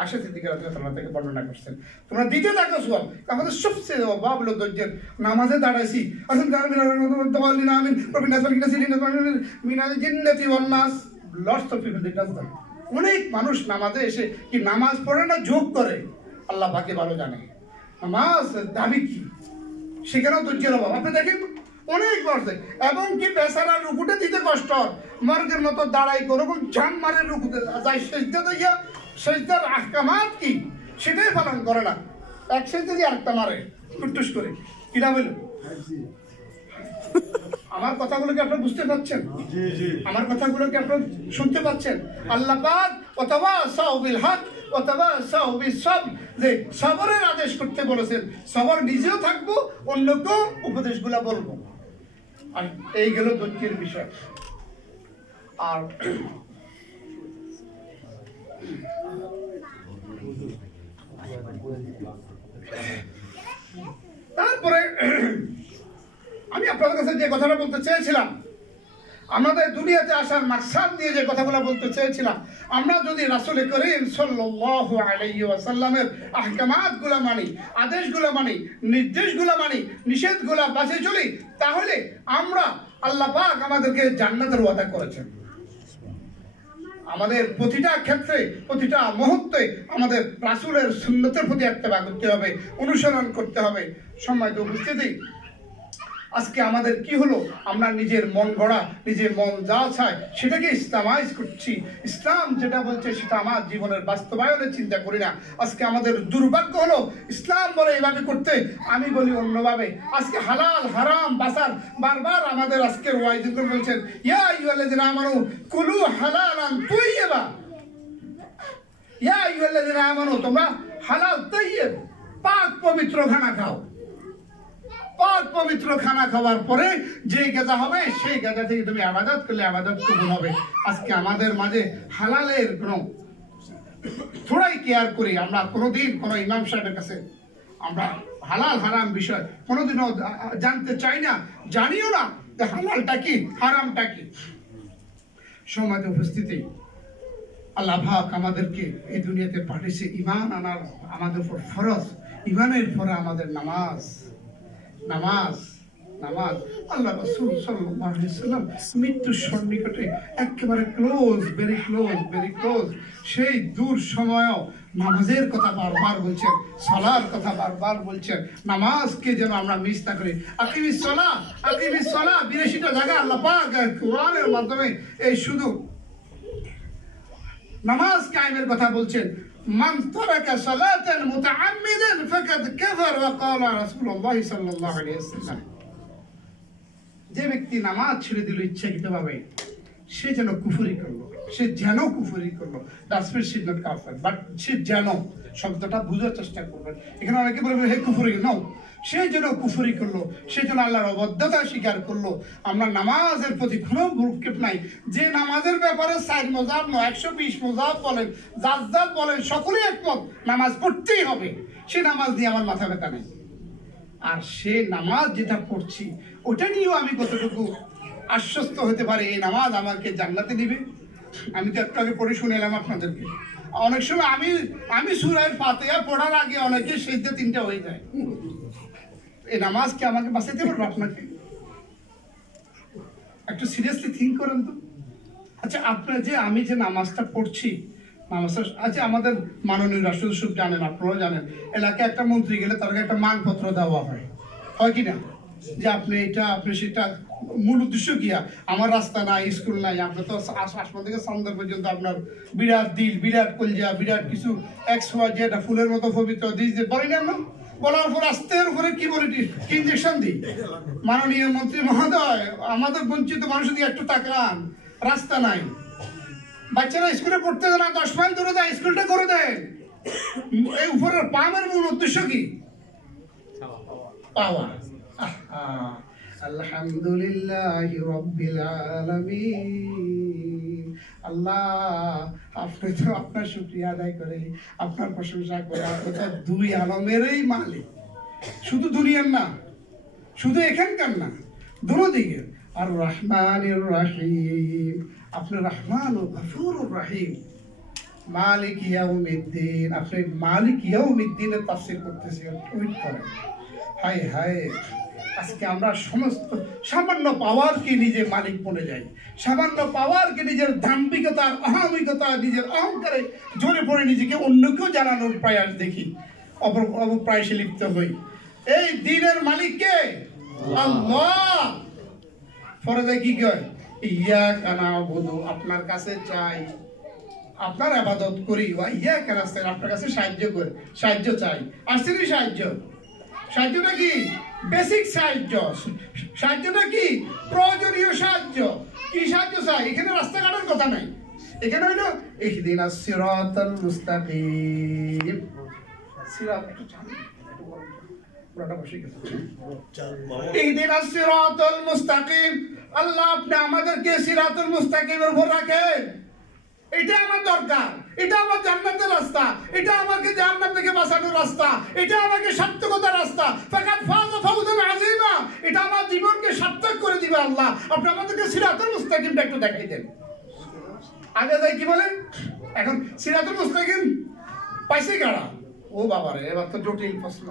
আয়েশা সিদ্দিকা রাদিয়াল্লাহু তাআলা থেকে বর্ণনা করছেন, তোমরা দিতে থাকো সওয়াব। আমাদের সবচেয়ে অভাব হলো ধৈর্যের। নামাজে দাঁড়াইছি, আসেন তাআমিন আমিন রব্বিনা সালিনা সিলিনা মিনাল জিন্নাতি ওয়ান নাস, lots of people does that. অনেক মানুষ নামাজে এসে কি নামাজ পড়ে না, যোগ করে, আল্লাহ পাকে ভালো জানে নামাজ দাবি কি, সেখানেও ধৈর্যের অভাব। আপনি দেখেন অনেক বর্ষে, এবং কি বেচারা রুকুটে দিতে কষ্ট, মর্গের মতো দাঁড়াই কোনোরকম জান মারে রুকুতে যায়, সেজদা দিয়া সেজদার আহকামাত কি সেটাই পালন করে না, এক সেজদা দিয়ে আরেকটা মারে টুটুস করে। কিনা বলল? আমার কথাগুলো কি আপনারা বুঝতে পারছেন? আমার কথাগুলো কি আপনারা শুনতে পাচ্ছেন? আল্লাহ পাক ওয়াতাওয়াসাউ বিল হক ওয়াতাওয়াসাউ বিস সাবর, যে সবরের আদেশ করতে বলেছেন, সবর নিজেও থাকবো, অন্যকেও উপদেশগুলা বলবো। আর এই গেল ধৈর্যের বিষয়। আর তারপরে আমি আপনাদের কাছে যে কথাটা বলতে চেয়েছিলাম, আমাদের দুনিয়াতে আসার মাকসাদ নিয়ে যে কথাগুলো বলতে চেয়েছিলাম, আমরা যদি রাসূল করিম সাল্লাল্লাহু আলাইহি ওয়াসাল্লামের আহকামাতগুলো মানি, আদেশগুলো মানি, নির্দেশগুলো মানি, নিষেধগুলো বাঁচে চলি, তাহলে আমরা আল্লাহ পাক আমাদেরকে জান্নাতের ওয়াদা করেছেন। আমাদের প্রতিটা ক্ষেত্রে, প্রতিটা মুহূর্তে আমাদের রাসূলের সুন্নতের প্রতি ইত্তেবা করতে হবে, অনুসরণ করতে হবে। সম্মানিত উপস্থিতি, আজকে আমাদের কি হলো, আমরা নিজের মন গড়া, নিজের মন যা চায় সেটাকে ইসলামাইজ করছি। ইসলাম যেটা বলছে সেটা আমার জীবনের বাস্তবায়নের চিন্তা করি না। আজকে আমাদের দুর্ভাগ্য হলো, ইসলাম বলে এইভাবে করতে, আমি বলি অন্যভাবে। আজকে হালাল হারাম বাসার বারবার আমাদের আজকের ওয়াইজুল বলছেন, ইয়া আইয়ুহাল্লাযিনা আমানু কুলু হালালান তাইয়্যিবা, ইয়া আইয়ুহাল্লাযিনা আমানু, তোমরা হালাল তাইয়্যিব পাক পবিত্র খানা খাও। পাক পবিত্র খানা খাওয়ার পরে যে গাজা হবে, সেই গাজা থেকে তুমি ইবাদত করলে ইবাদত কবুল হবে। আজকে আমাদের মাঝে হালালের কোনো থোড়াই কেয়ার করি আমরা, কোনোদিন কোনো ইমাম সাহেবের কাছে আমরা হালাল হারাম বিষয় কোনোদিনও জানতে চাই না, জানিও না যে হালালটা কি হারামটা কি। সম্মানিত উপস্থিতি, আল্লাহ পাক আমাদেরকে এই দুনিয়াতে পাঠিয়েছে ঈমান আনার আমাদের উপর ফরজ। ঈমানের পরে আমাদের নামাজ, নামাজ, নামাজ। আল্লাহ রাসূল সাল্লাল্লাহু আলাইহি ওয়াসাল্লাম মৃত্যুর সন্নিকটে একেবারে close, very close, very close, সেই দূর সময়ও নামাজের কথা বারবার বলছেন, সালার কথা বারবার বলছেন। নামাজকে যেন আমরা মিস না করি। আকিমিস সালাহ, আকিমিস সালাহ 82টা জায়গা আল্লাহ পাক কোরআনের মাধ্যমে এই শুধু নামাজ কায়েমের কথা বলছেন। মান তারাকা সালাতান মুতাআম্মিদান ফাকাদ কাফার ওয়া ক্বালা রাসূলুল্লাহ সাল্লাল্লাহু আলাইহি ওয়াসাল্লাম, যে ব্যক্তি নামাজ ছেড়ে দিল ইচ্ছাকৃতভাবে, সে যেন কুফরি করলো, সে যেন কুফরি করলো। দ্যাটস মিন শি নট কাফার, বাট সে যেন, শব্দটা বুঝার চেষ্টা করবেন। এখানে অনেকে বলবে হে কুফরি, নো, সে যেন কুফরি করলো, সে যেন আল্লাহর অবাধ্যতা স্বীকার করলো। আমরা নামাজের প্রতি কোনো ভ্রুক্ষেপ নাই। যে নামাজের ব্যাপারে 4 মজাব নয় 120 মজাব বলেন, জাজ্জাব বলেন, সকলেই একমত নামাজ পড়তেই হবে, সে নামাজ দিয়ে আমার মাথা ব্যথা নেই। আর সে নামাজ যেটা পড়ছি ওটা নিয়েও আমি কতটুকু আশ্বস্ত হতে পারি এই নামাজ আমাকে জান্নাতে দিবে। আমি তো একটু আগে পড়ে শুনে এলাম আপনাদেরকে, অনেক সময় আমি সূরা ফাতিহা পড়ার আগে অনেকে সিজদা 3টা হয়ে যায়। এই নামাজ কি আমাকে বাঁচাতে পারবে? আপনাকে একটু সিরিয়াসলি থিঙ্ক করেন তো। আচ্ছা, আপনার যে আমি যে নামাজটা পড়ছি, নামাজটা, আচ্ছা আমাদের মাননীয় রাষ্ট্রদূত জানেন, আপনারাও জানেন, এলাকায় একটা মন্ত্রী গেলে তাদেরকে একটা মানপত্র দেওয়া হয়, হয় কি না? যে আপনি এটা, আপনি সেটা। মূল উদ্দেশ্য কি? আমার রাস্তা নাই, স্কুল নাই, আপনার তো আসমান থেকে সন্ধ্যা পর্যন্ত আপনার বিরাট দিল, বিরাট কলজা, বিরাট কিছু XY যেটা ফুলের মতো পবিত্র দিস যে বলেন না, বলার পর আস্তের উপরে কি বলে কি ইঞ্জেকশন দিই। মাননীয় মন্ত্রী মহোদয়, আমাদের বঞ্চিত মানুষ দিয়ে একটু তাকান, রাস্তা নাই, বাচ্চারা স্কুলে পড়তে যায় না, 10 মাইল দূরে যায়, স্কুলটা করে দেয়। এই উপরের পামের মূল উদ্দেশ্য কি? পাওয়া। আলহামদুলিল্লাহি রাব্বিল আলামিন। আল্লাহ, আপনি তো আপনার শুকরিয়া আদায় করে, আপনার প্রশংসা করে, আপনি তো 2 আলমেরই মালিক, শুধু দুনিয়ার না, শুধু এখানকার না, দুনো দিকের। আর রহমানির রহিম, আপনি রহমান ও গফুরুর রহিম। মালিক ইয়াউমিদ্দিন, আপনি মালিক ইয়াউমিদ্দিনের তাফসীর করতেছেন, টুইট করেন। হায় হায়, আজকে আমরা সমস্ত সামান্য পাওয়ারকে নিজে মালিক বলে যাই, সামান্য পাওয়ারকে নিজের দাম্ভিকতার অহমিকতা, নিজের অহংকারে জোরে পড়ে নিজেকে অন্যকেও জানানোর প্রয়াস দেখি, অপপ্রায়সে লিপ্ত হই। এই দিনের মালিককে আল্লাহ। ফরজে কি কয়? ইয়াকা না'বুদু, আপনার কাছে চাই, আপনার ইবাদত করি। ওয়া ইয়াকা নাস্তাইন, আপনার কাছে সাহায্য চাই। আসেনি সাহায্য? সাহায্যটা কি? বেসিক সাহায্য। সাহায্যটা কি? প্রয়োজনীয় সাহায্য। কি সাহায্য চাই? এখানে রাস্তাঘাটের কথা নাই, এখানে হইল ইহদিনাস সিরাতাল মুস্তাকিম। সিরাত একটু চালু, পুরোটা বসে গেছে। ইহদিনাস সিরাতাল মুস্তাকিম, আল্লাহ আপনি আমাদেরকে সিরাতুল মুস্তাকিমের উপর রাখেন। এটা আমার দরকার, এটা আমার জান্নাতের রাস্তা, এটা আমাকে জাহান্নাম থেকে বাঁচানোর রাস্তা, এটা আমাকে সার্থকতার রাস্তা। ফাকাত ফাযা ফাওজান আযীমা, এটা আমার জীবনকে সার্থক করে দিবে। আল্লাহ আপনি আমাদেরকে সিরাতুল মুস্তাকিমটা একটু দেখাই দেন। আগে যাই কি বলেন, এখন সিরাতুল মুস্তাকিম পাইছে কারা? ও বাবারে, এবার তো জটিল প্রশ্ন।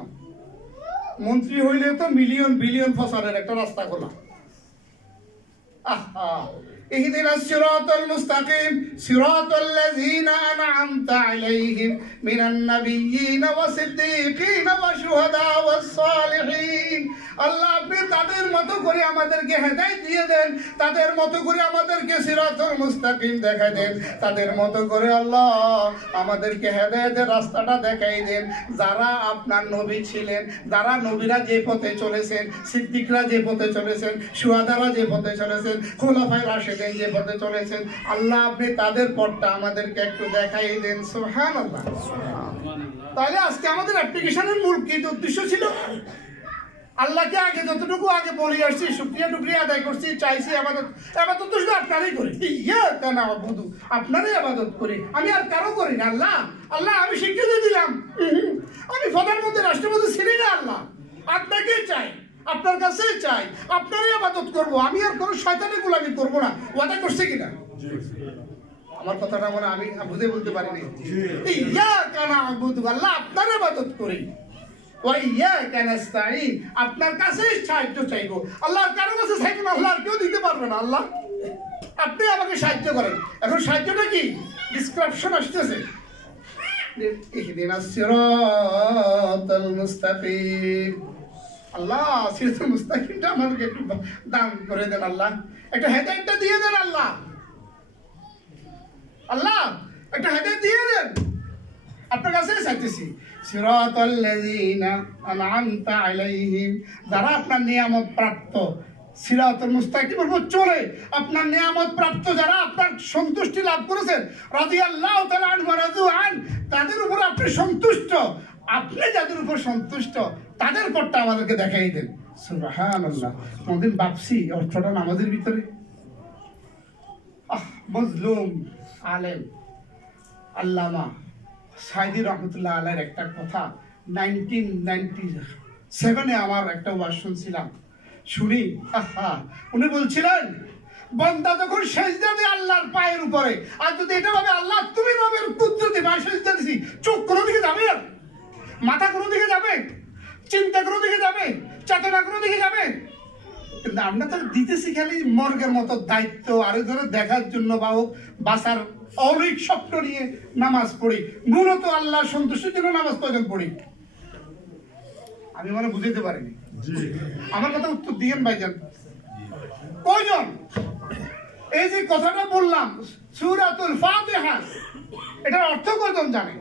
মন্ত্রী হইলে তো মিলিয়ন বিলিয়ন ফসলের একটা রাস্তা খোলা। আহা, ইহদিনাস সিরাতাল মুস্তাকিম সিরাতাল লাযীনা আন'আমতা আলাইহিম মিনান নাবিয়্যিনা ওয়াস সিদ্দীকিনা ওয়াশ শুহাদা ওয়াস সালিহিন। আল্লাহ আপনি তাদের মতো করে আমাদেরকে হেদায়েত দিয়ে দেন, তাদের মতো করে আমাদেরকে সিরাতুল মুস্তাকিম দেখাই দেন, তাদের মতো করে আল্লাহ আমাদেরকে হেদায়েতের রাস্তাটা দেখাই দেন। যারা আপনার নবী ছিলেন, যারা নবীরা যে পথে চলেছেন, সিদ্দিকরা যে পথে চলেছেন, শুহাদারা যে পথে চলেছেন, খুলাফায়ে রাশিদিন যে পথে চলেছেন, আল্লাহ আপনি তাদের পথটা আমাদেরকে একটু দেখাই দেন। সুবহানাল্লাহ। তাহলে আজকে আমাদের অ্যাপ্লিকেশনের মূল কি উদ্দেশ্য ছিল? আল্লাহকে আগে যতটুকু আগে বলে আসছি, শুকরিয়া টুকরিয়া আদায় করছি, চাইছি আবাদত তো শুধু আপনারই করি। ইয়াকা না'বুদু, আপনারই আবাদত করি, আমি আর কারো করি না। আল্লাহ আল্লাহ আমি স্বীকৃতি দিলাম, আমি প্রধানমন্ত্রী রাষ্ট্রপতি ছিলি না। আল্লাহ আপনাকেই চাই, আপনার কাছেই চাই, আপনারই আবাদত করব, আমি আর কোনো শয়তানের গোলামি করব না। ওয়াদা করছে কিনা? আমার কথাটা মনে আমি বুঝে বলতে পারিনি। ইয়াকা না'বুদু, আল্লাহ আপনার ইবাদত করি, ওয়া ইয়াকা নাস্তাঈন, আপনার কাছেই সাহায্য চাইবো। আল্লাহর কারো কাছে চাইবো না, আল্লাহ আর কেউ দিতে পারবে না। আল্লাহ আপনি আমাকে সাহায্য করেন। এখন সাহায্যটা কি? ডিসক্রিপশন আসতেছে, ইহদিনাস সিরাতাল মুস্তাকিম। আল্লাহ সিরাতুল মুস্তাকিমটা আমাদেরকে একটু দান করে দেন। আল্লাহ একটা হেদায়েতটা দিয়ে দেন। আল্লাহ আল্লাহ একটা হেদায়েত দিয়ে দেন, আপনার কাছে চাইতেছি। সিরাতাল লাযীনা আন'আমতা আলাইহিম, যারা আপনার নিয়ামত প্রাপ্ত, সিরাতুল মুস্তাকিমের উপর চলে আপনার নিয়ামত প্রাপ্ত, যারা আপনার সন্তুষ্টি লাভ করেছেন, রাদিয়াল্লাহু তাআলা আনহু ওয়া রাদু আন, তাদের উপর আপনি সন্তুষ্ট। আপনি যাদের উপর সন্তুষ্ট তাদের পথটা আমাদেরকে দেখাই দেন। সুবহানাল্লাহ। কোনদিন ভাবছি অর্থটা নামাজের ভিতরে? মজলুম আলেম আল্লামা সাইদি রহমতুল্লাহ আলাইহির একটা কথা 1997-এ আমার একটা ওয়াজ শুনছিলাম, শুনি উনি বলছিলেন, বান্দা যখন সেজদা দেয় আল্লাহর পায়ের উপরে, আর যদি এটা ভাবে আল্লাহ তুমি রবের কুদরতে পায়ে সেজদা দিছি, চোখ কোনো দিকে যাবে, মাথা কোনো দিকে যাবে, চিন্তা কোনো দিকে যাবে, চেতনা কোনো দিকে যাবে। কিন্তু আমরা তো দিতেছি খালি মর্গের মতো দায়িত্ব আরেকজনের দেখার জন্য বা বাসার অলৌকিক স্বপ্ন নিয়ে নামাজ পড়ি। মূলত আল্লাহ সন্তুষ্টির জন্য নামাজ কয়জন পড়ি? আমি মানে বুঝাইতে পারিনি, আমার কথা উত্তর দিয়েন ভাইজান, কয়জন? এই যে কথাটা বললাম সূরাতুল ফাতিহা, এটার অর্থ কয়জন জানে?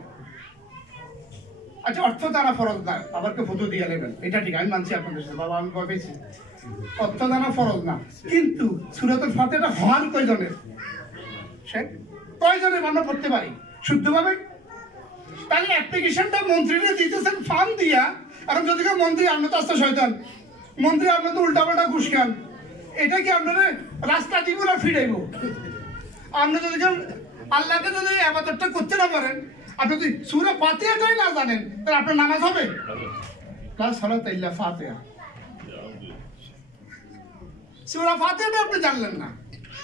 আচ্ছা অর্থ জানা ফরজ না, বাবাকে ফটো দিয়ে নেবেন, এটা ঠিক, আমি মানছি আপনাদের সাথে, বাবা আমি ভয় পেয়েছি, অর্থ জানা ফরজ না, কিন্তু সূরাতুল ফাতিহাটা হওয়ার কয়জনের? সে কয়জনের আমরা পড়তে পারি শুদ্ধভাবে? তাহলে অ্যাপ্লিকেশনটা মন্ত্রীরা দিতেছেন ফান্ড দিয়া। এখন যদি মন্ত্রী আমরা তো আসতে শয়তান, মন্ত্রী আমরা তো উল্টাপাল্টা ঘুষ খান, এটা কি আপনারা রাস্তা দিব না ফিরাইব? আপনি যদি আল্লাহকে যদি ইবাদতটা করতে না পারেন, আপনি যদি সূরা ফাতিহাটাই না জানেন, তাহলে আপনার নামাজ হবে? লা সালাতা ইল্লা ফাতিহা। সূরা ফাতিহাটা আপনি জানলেন না,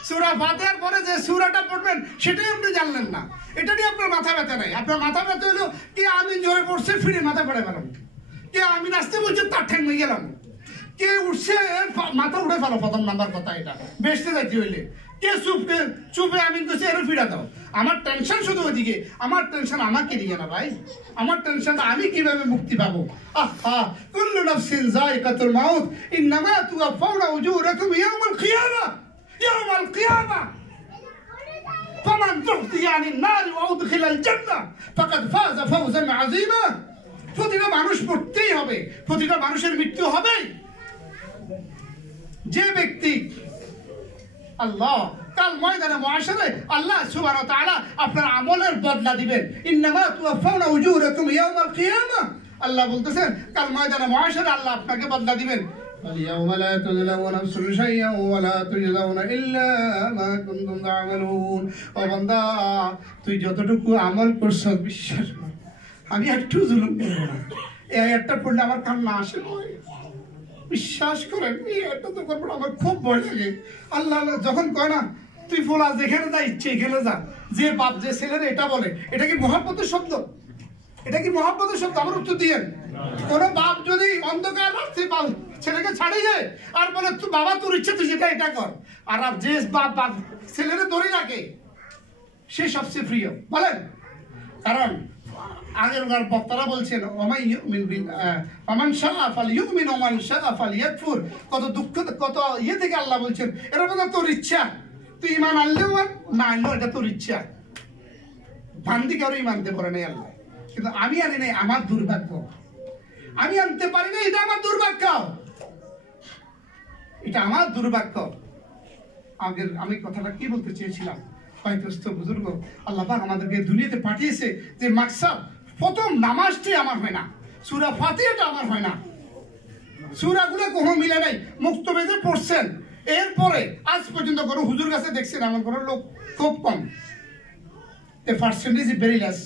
সূরা ফাতিহার পরে যে সূরাটা পড়বেন সেটাই আপনি জানলেন না, এটা নিয়ে আপনার মাথা ব্যথা নাই। আপনার মাথা ব্যথা হলো কে আমিন জোরে পড়ছে ফিরে মাথা পড়ে গেলাম, কে আমিন আসতে বলছে তার ঠ্যাং হয়ে গেলাম, কে উঠছে মাথা উঠে ফেলো, প্রথম নাম্বার কথা এটা বেসতে যাইতে হইলে। কে চুপে আমিন করছে এর ফিরা দাও। আমার টেনশন শুধু ওইদিকে, আমার টেনশন আমাকে নিয়ে না ভাই, আমার টেনশন আমি কিভাবে মুক্তি পাবো। আহা কুল্লু নাফসিন যায়কাতুল মাউত ইন্নামা তুওয়াফাউনা উজুরাকুম ইয়াওমাল কিয়ামা, ইয়াওমাল কিয়ামা ফামান তুহতিয়া আনিন নার ওয়া উদখিলাল জান্নাহ ফাকাদ ফাযা ফাওজান আযীমা। প্রতিটা মানুষ পড়তেই হবে, প্রতিটা মানুষের মৃত্যু হবে। যে ব্যক্তি আল্লাহ কাল ময়দানে মুআশারে আল্লাহ সুবহানাহু ওয়া তাআলা আপনার আমলের বদলা দিবেন। ইন্নামা তুওয়াফাউনা উজুরাকুম ইয়াওমাল কিয়ামা, আল্লাহ বলতেছেন কাল ময়দানে মুআশারে আল্লাহ আপনাকে বদলা দিবেন। আল-ইয়াওমা লা তুযলামু নাফসুন শাইআন ওয়া লা তুজজাউনা ইল্লা মা কুনতুম তা'মালুন। ও বান্দা, তুই যতটুকু আমল করছ বিশ্বাস কর আমি একটু জুলুম করব না। এই আয়াতটা পড়লে আমার কান্না আসে, বিশ্বাস করেন এই আয়াতটা তো করব আমার খুব ভয় লাগে। আল্লাহ যখন কয় না তুই ফোলা যেখানে যা ইচ্ছে এখানে যা, যে বাপ যে ছেলের এটা বলে, এটা কি মহব্বতের শব্দ? এটা কি মহব্বতের শব্দ? আমার উত্তর দিয়েন। কোন বাপ যদি অন্ধকার রাত্রে ছেলেকে ছাড়ে যায় আর বলে তুই বাবা তোর ইচ্ছে তুই সেটা এটা কর, আর যে বাপ ছেলেরে ধরে রাখে সে সবচেয়ে প্রিয়, বলেন। কারণ আগেরকার বক্তারা বলছেন ওমান শাআ ফালইউমিন ওমান শাআ ফালইয়াকফুর, কত দুঃখ কত ইয়ে থেকে আল্লাহ বলছেন এটা বলে তোর ইচ্ছা, তুই ঈমান আনলেও না আনলেও এটা তোর ইচ্ছা। বান্দি কারো ঈমান আনতে পারে নাই আল্লাহ, কিন্তু আমি আনি নাই, আমার দুর্ভাগ্য, আমি আনতে পারি না, এটা আমার দুর্ভাগ্য, এটা আমার দুর্ভাগ্য। আগের আমি কথাটা কি বলতে চেয়েছিলাম, হয়তো বুজুর্গ আল্লাহ পাক আমাদেরকে দুনিয়াতে পাঠিয়েছে যে মাকসাদ প্রথম নামাজটি আমার হয় না, সূরা ফাতিহাটা আমার হয় না, সূরাগুলো কোনো মিলে নাই, মুক্তবেদে পড়ছেন, এরপরে আজ পর্যন্ত কোনো হুজুর কাছে দেখছেন এমন কোনো লোক খুব কম। The percentage is very less.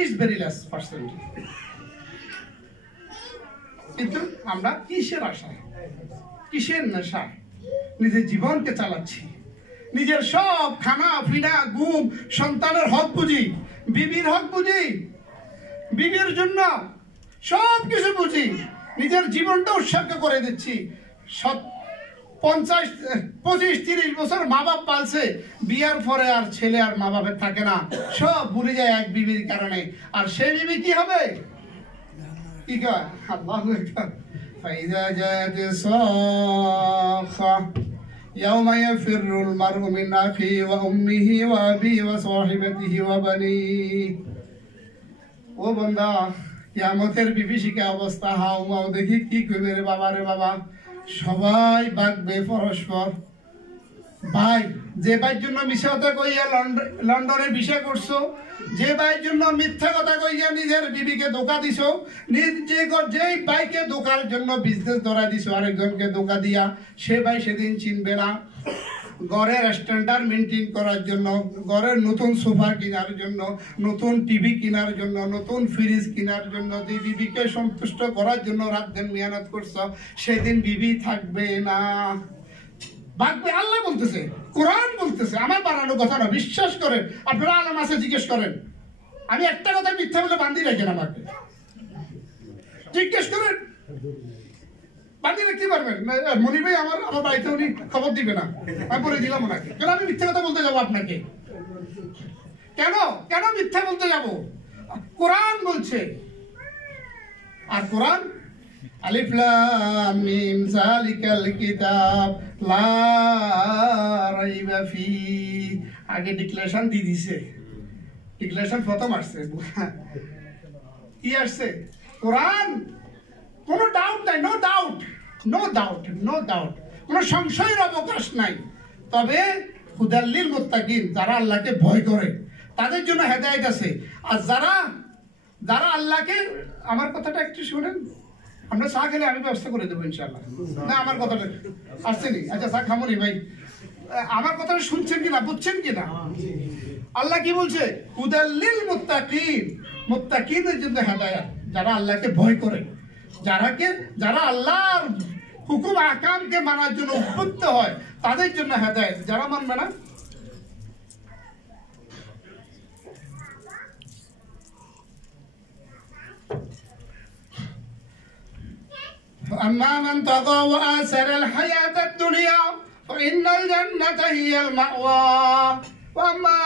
It's very less percentage. কিন্তু আমরা কিসের আশায়, কিসের নেশায় নিজের জীবনকে চালাচ্ছি, নিজের সব খানা পিনা ঘুম সন্তানের হক বুঝি, বিবির হক বুঝি, বিবির জন্য সব কিছু বুঝি, নিজের জীবনটা উৎসর্গ করে দিচ্ছি। 50, 25, 30 বছর মা বাপ পালছে, বিয়ার পরে আর ছেলে আর মা বাপের থাকে না, সব ভুলে যায় এক বিবির কারণে। আর সেই বিবি কি হবে, কি কয় আল্লাহু আকবার, ফাইযা জাআতিস সাখা ইয়াওমা ইয়াফিরুল মারউ মিন আখিহি ওয়া উম্মিহি ওয়া আবিহি ওয়া সাহিবাতিহি ওয়া বানিহি। ও বান্দা, কিয়ামতের বিভীষিকা অবস্থা হাও মাও দেখি কি করবে রে বাবা, রে বাবা, সবাই ভাগবে পরস্পর। ভাই, যে ভাইয়ের জন্য মিথ্যা কথা কইয়া লন্ডনে ভিসা করছো, যে ভাইয়ের জন্য মিথ্যা কথা কইয়া নিজের বিবিকে ধোকা দিছো, যেই ভাইকে ধোকার জন্য বিজনেস ধরা দিছো আরেকজনকে ধোকা দিয়া, সে ভাই সেদিন চিনবে না। ঘরের স্ট্যান্ডার্ড মেনটেন করার জন্য, ঘরের নতুন সোফা কেনার জন্য, নতুন টিভি কেনার জন্য, নতুন ফ্রিজ কেনার জন্য, যে বিবিকে সন্তুষ্ট করার জন্য রাত দিন মেহনত করছো, সেদিন বিবি থাকবে না, ভাগবে। আল্লাহ বলতেছে, কোরআন বলতেছে, আমার বানানো কথা না, বিশ্বাস করেন। আপনারা আলেম আছে জিজ্ঞেস করেন, আমি একটা কথা মিথ্যা বলে বান্ধি রাখেন, আমাকে জিজ্ঞেস করেন, বান্ধি রাখতে পারবেন? মনির ভাই আমার বাড়িতে উনি খবর দিবে না, আমি বলে দিলাম ওনাকে, কেন আমি মিথ্যা কথা বলতে যাবো আপনাকে? কেন কেন মিথ্যা বলতে যাব? কোরআন বলছে, আর কোরআন আলিফ লাম মিম যালিকাল কিতাব লা রাইবা ফি, আগে ডিক্লারেশন দিয়ে দিছে, ডিক্লারেশন প্রথম আসছে, কি আসছে? কোরআন, কোনো ডাউট নাই, no doubt, no doubt, no doubt, কোনো সংশয়ের অবকাশ নাই। তবে হুদাল্লিল মুত্তাকিন, যারা আল্লাহকে ভয় করে তাদের জন্য হেদায়েত আছে। আর যারা আল্লাহকে, আমার কথাটা একটু শুনেন, আমরা চা খেলে আমি ব্যবস্থা করে দেবো ইনশাআল্লাহ। না আমার কথাটা আসছেনি, আচ্ছা চা খামনি ভাই, আমার কথাটা শুনছেন কিনা, বুঝছেন কিনা? আল্লাহ কি বলছে? হুদাল্লিল মুত্তাকিন, মুত্তাকিনের জন্য হেদায়েত, যারা আল্লাহকে ভয় করে, যারা আল্লাহর হুকুম আহকামকে মানার জন্য উদ্বুদ্ধ হয়, তাদের জন্য হেদায়েত। যারা মানবে না, أما من طغى وآثر الحياة الدنيا فإن الجنة هي المأوى وأما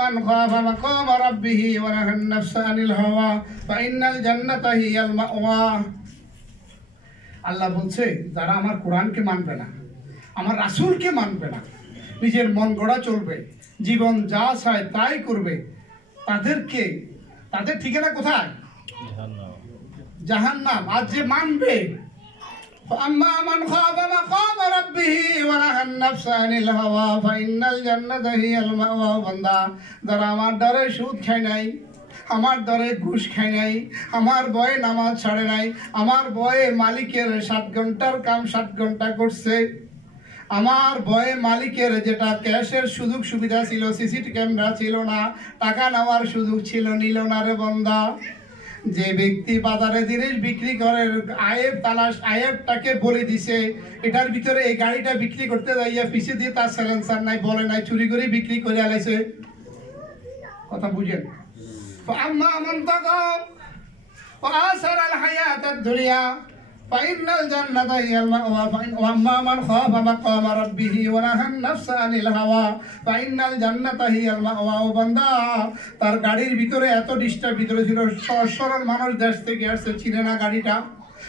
من خاف مقام ربه ونهى النفس عن الهوى فإن الجنة هي المأوى। আল্লাহ বলছে যারা আমার কোরআনকে মানবে না, আমার রাসূলকে মানবে না, নিজের মন গড়া চলবে, জীবন যা চায় তাই করবে, তাদের ঠিকানা কোথায়? জাহান্নাম। আর যে মানবে, فأما من خاف مقام ربه ونهى النفس عن الهوى فإن الجنة هي المأوى। বান্দা যারা আমার ডরে সুদ খায় নাই, আমার ডরে ঘুষ খায় নাই, আমার ভয়ে নামাজ ছাড়ে নাই, আমার ভয়ে মালিকের 7 ঘন্টার কাম 7 ঘন্টা করছে, আমার ভয়ে মালিকের যেটা ক্যাশের সুযোগ সুবিধা ছিল, সিসিটিভি ক্যামেরা ছিল না, টাকা নেওয়ার সুযোগ ছিল, নিল না রে বান্দা। যে ব্যক্তি বাজারে জিনিস বিক্রি করে আয়েবটাকে বলে দিছে, এটার ভিতরে এই গাড়িটা বিক্রি করতে যাইয়া পিছিয়ে দিয়ে তার সাইলেন্সার নাই, বলে নাই, চুরি করে বিক্রি করে আলাইছে। কথা বুঝেন? আম্মা মান তাগা ওয়া আসারা আল হায়াতাদ দুনিয়া فإن الجنة هي المأوى وأما من خاف مقام ربه ونهى النفس عن الهوى فإن الجنة هي المأوى। বান্দা তার গাড়ির ভিতরে এত ডিস্টার্ব ভিতরে ছিল, সরল মানুষ দেশ থেকে আসছে, চিনে না গাড়িটা,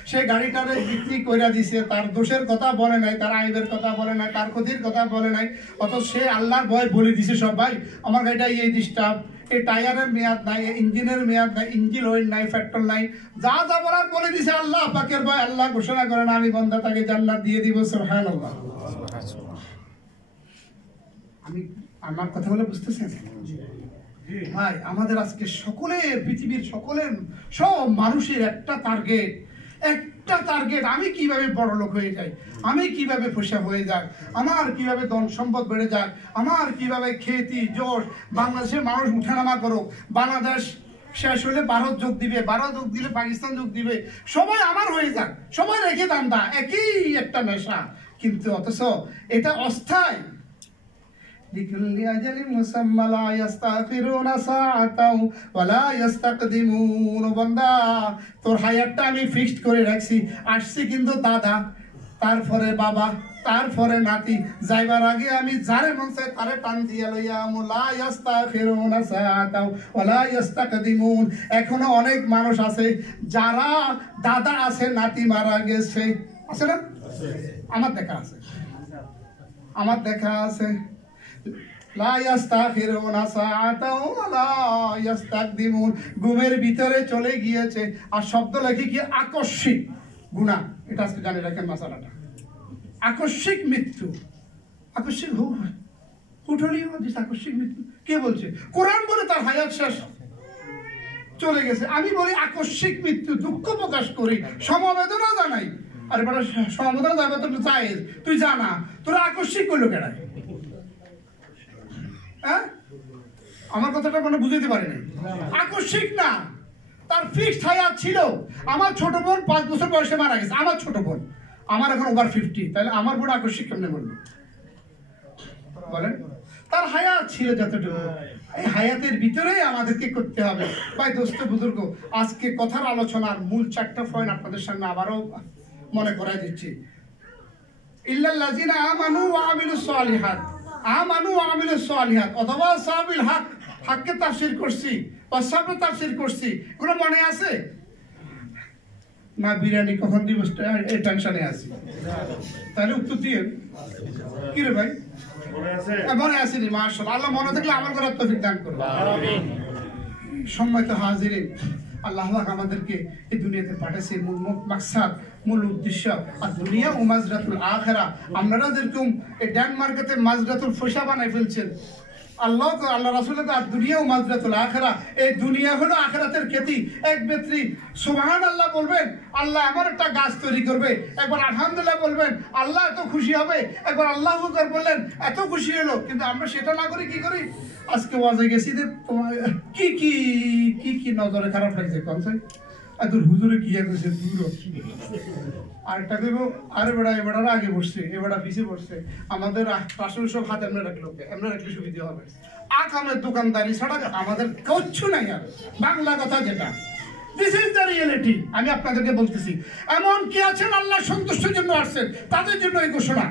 সে গাড়িটারে বিক্রি করে দিছে, তার দোষের কথা বলে নাই, তার আইবের কথা বলে নাই, তার ক্ষতির কথা বলে নাই, অথচ সে আল্লাহর ভয় বলে দিছে সব, ভাই আমার গাড়িটা এই ডিস্টার্ব, এই টায়ারের মেয়াদ নাই, ইঞ্জিনের মেয়াদ নাই, ইঞ্জিন অয়েল নাই, পেট্রোল নাই, যা যা বলার বলে দিছে আল্লাহ পাকের ভয়। আল্লাহ ঘোষণা করেন আমি বান্দা তাকে জান্নাত দিয়ে দিব। সুবহানাল্লাহ। আমি আমার কথা বলে বুঝতেছেন ভাই? আমাদের আজকে সকলের, পৃথিবীর সকলের সব মানুষের একটা টার্গেট, আমি কিভাবে বড় লোক হয়ে যাই, আমি কিভাবে পয়সা হয়ে যাক, আমার কিভাবে ধন সম্পদ বেড়ে যাক, আমার কিভাবে খ্যাতি যশ, বাংলাদেশের মানুষ উঠানামা করুক, বাংলাদেশ শেষ হলে ভারত যোগ দিবে, ভারত যোগ দিলে পাকিস্তান যোগ দিবে, সবাই আমার হয়ে যাক, সবাই রেখে দান্দা, একই একটা নেশা। কিন্তু অথচ এটা অস্থায়ী। লিকুল্লি আজালিন মুসাম্মা লা ইস্তাখিরুনা সাআতাও ওয়া লা ইস্তাকদিমুন। বান্দা তোর হায়াতটা আমি ফিক্সড করে রাখছি, আসছে কিন্তু দাদা, তারপরে বাবা, তারপরে নাতি, যাইবার আগে আমি যারে মন চাই তারে টান দিয়া লইয়া লা ইস্তাখিরুনা সাআতাও ওয়া লা ইস্তাকদিমুন। এখনো অনেক মানুষ আছে যারা দাদা আছে, নাতি মারা গেছে, আছে না? আমার দেখা আছে ঘুমের ভিতরে চলে গিয়েছে। আর শব্দ লেখে কি? আকস্মিক গুনাহ। এটা আজকে জানি রাখেন মাসালাটা। আকস্মিক মৃত্যু, আকস্মিক হুটলীয় আকস্মিক মৃত্যু কে বলছে? কোরআন বলে তার হায়াত শেষ, চলে গেছে। আমি বলি আকস্মিক মৃত্যু, দুঃখ প্রকাশ করি, সমবেদনা জানাই। আর এবার সমবেদনা যাবে তো চাই, তুই জানা তোরা আকস্মিক করলো কেন? আমার কথাটা মানে বুঝতে পারিনি। আকস্মিক না, তার ফিক্সড হায়াত ছিল। আমার ছোট বোন 5 বছর বয়সে মারা গেছে, আমার ছোট বোন, আমার এখন ওভার 50, তাহলে আমার বোন আকস্মিক কেমনে বললো বলেন? তার হায়াত ছিল যতটুকু, এই হায়াতের ভিতরেই আমাদেরকে করতে হবে। ভাই দোস্ত বুজুর্গ, আজকে কথার আলোচনার মূল 4টা পয়েন্ট আপনাদের সামনে আবারও মনে করাই দিচ্ছি। ইল্লাল্লাযিনা আমানু ওয়া আমিলুস সালিহাত, আমানু ওয়া আমিলুস সালিহাত অথবা সাবিল হক, হককে তাফসীর করছি বা সাবরে তাফসীর করছি, কোনো মনে আছে না? বিরিয়ানি কখন দিব এই টেনশনে আছি, তাহলে উত্তর দিয়ে কি রে ভাই? মনে আসেনি? মাশাআল্লাহ, আল্লাহ মনে থাকলে আমল করার তৌফিক দান করুন। সম্মানিত হাজিরিন, আল্লাহ আমাদেরকে এই দুনিয়াতে পাঠাইছে মূল মাকসাদ, মূল উদ্দেশ্য আর দুনিয়া ও মাজরাতুল আখিরা। আপনারা যেরকম এই ডেনমার্কেতে মাজরাতুল ফসা বানাই ফেলছেন, আল্লাহ রাসূল আর দুনিয়া ও মাজরাতুল আখিরা, এই দুনিয়া হলো আখিরাতের খ্যাতি। এক ব্যক্তি সুবহানাল্লাহ বলবেন, আল্লাহ আমার একটা গাছ তৈরি করবে, একবার আলহামদুলিল্লাহ বলবেন, আল্লাহ এত খুশি হবে, একবার আল্লাহু আকবার বললেন, এত খুশি হলো। কিন্তু আমরা সেটা না করি কি করি? আজকে ওয়াজে গেছি যে কি কি কি কি নজরে খারাপ লাগছে, কোন আর তোর হুজুরে কি করেছে দূর আরেকটা কইব আরে বেড়া এবারে আগে বসছে এবারে পিছিয়ে বসছে আমাদের রাষ্ট্র সব হাতে এমনি রাখলে সুবিধা হবে আকামের দোকানদারি ছাড়া আমাদের কিচ্ছু নাই আর বাংলা কথা যেটা দিস ইজ দ্য রিয়েলিটি আমি আপনাদেরকে বলতেছি এমন কি আছেন আল্লাহ সন্তুষ্টির জন্য আসছেন তাদের জন্য এই ঘোষণা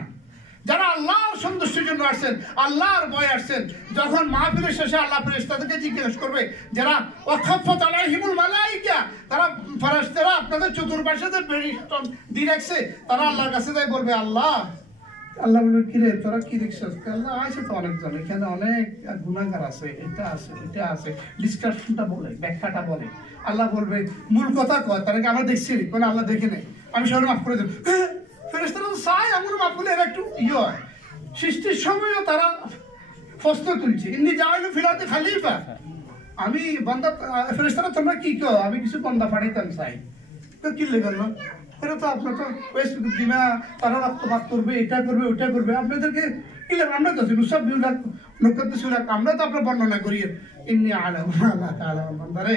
যারা আল্লাহর সন্তুষ্টির জন্য আসছেন আল্লাহর ভয় আসছেন যখন মাহফিলের শেষে আল্লাহ ফেরেশতাদেরকে জিজ্ঞেস করবে যারা ওয়াখাফাত আলাইহিমুল মালাইকা তারা ফেরেশতারা আপনাদের চতুর্পাশে যে বেরিস্টন দিয়ে রাখছে তারা আল্লাহর কাছে যাই বলবে আল্লাহ বলবে কি রে তোরা কি দেখছিস আল্লাহ আছে তো অনেকজন এখানে অনেক গুনাহগার আছে এটা আছে ডিসকাশনটা বলে ব্যাখ্যাটা বলে আল্লাহ বলবে মূল কথা কয় তারা কি আমরা দেখছি কোন আল্লাহ দেখে নেই আমি সবাই মাফ করে দেব ফেরেশতারা চাই এমন মাফ করলে এরা একটু হয় সৃষ্টির সময়ও তারা প্রশ্ন তুলছে ইন্নি জাইলু ফিল আরদি খলিফা আমি বান্দা ফেরেশতারা তোমরা কি কও আমি কিছু বান্দা পাঠাইতাম চাই তো কি লেগেল না এটা তো আপনার তো ওয়েস্ট দিমা তারা রক্তপাত করবে এটা করবে ওইটা করবে আপনাদেরকে কি লাগে আমরা তো সব বিউলাক নকতে সুলাক আমরা তো আপনার বর্ণনা করি ইন্নি আলাম আল্লাহ তাআলা বান্দারে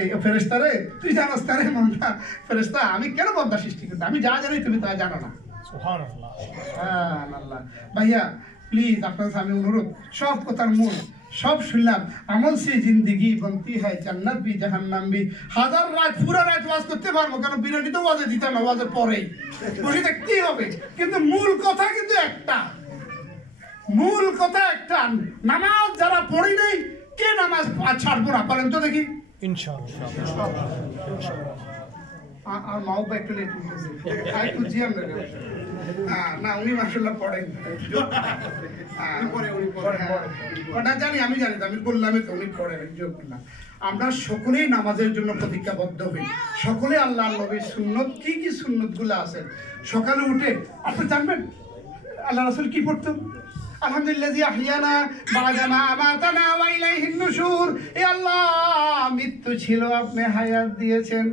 এই ফেরেশতারে তুই জানাস তারে মনটা ফেরেশতা আমি কেন বান্দা সৃষ্টি করতে আমি যা জানি তুমি তা জানো না সুবহানাল্লাহ সুবহানাল্লাহ ভাইয়া প্লিজ আপনার সামনে অনুরোধ সব কথার মূল सब শুনলাম আমল সে জিंदगी बनती है जन्नत भी जहन्नम भी হাজার রাত পুরো রাত ওয়াজ করতে পারবো কারণ বিরতি তো ওয়াজে দিতে না ওয়াজের পরেই বসে দেখতেই হবে কিন্তু মূল কথা কিন্তু একটা মূল কথা একটা নামাজ যারা পড়ি নাই কে নামাজ ছাড়বো না বলেন তো দেখি ইনশাআল্লাহ আর মাও ব্যাক টু লেট আই টু জিএম না উনি মাশাআল্লাহ পড়েন ওটা জানি আমি বললাম তো উনি পড়েন আমরা সকলেই নামাজের জন্য প্রতিজ্ঞাবদ্ধ হই সকলে আল্লাহ নবীর সুন্নত কি কি সুন্নতগুলো আছে সকালে উঠে আপনি জানবেন আল্লাহ রাসূল কি পড়তো আলহামদুলিল্লাহি আহিয়ানা বাদামা আমাতানা ওয়া ইলাইহিন নুশুর এ আল্লাহ মৃত্যু ছিল আপনি হায়াত দিয়েছেন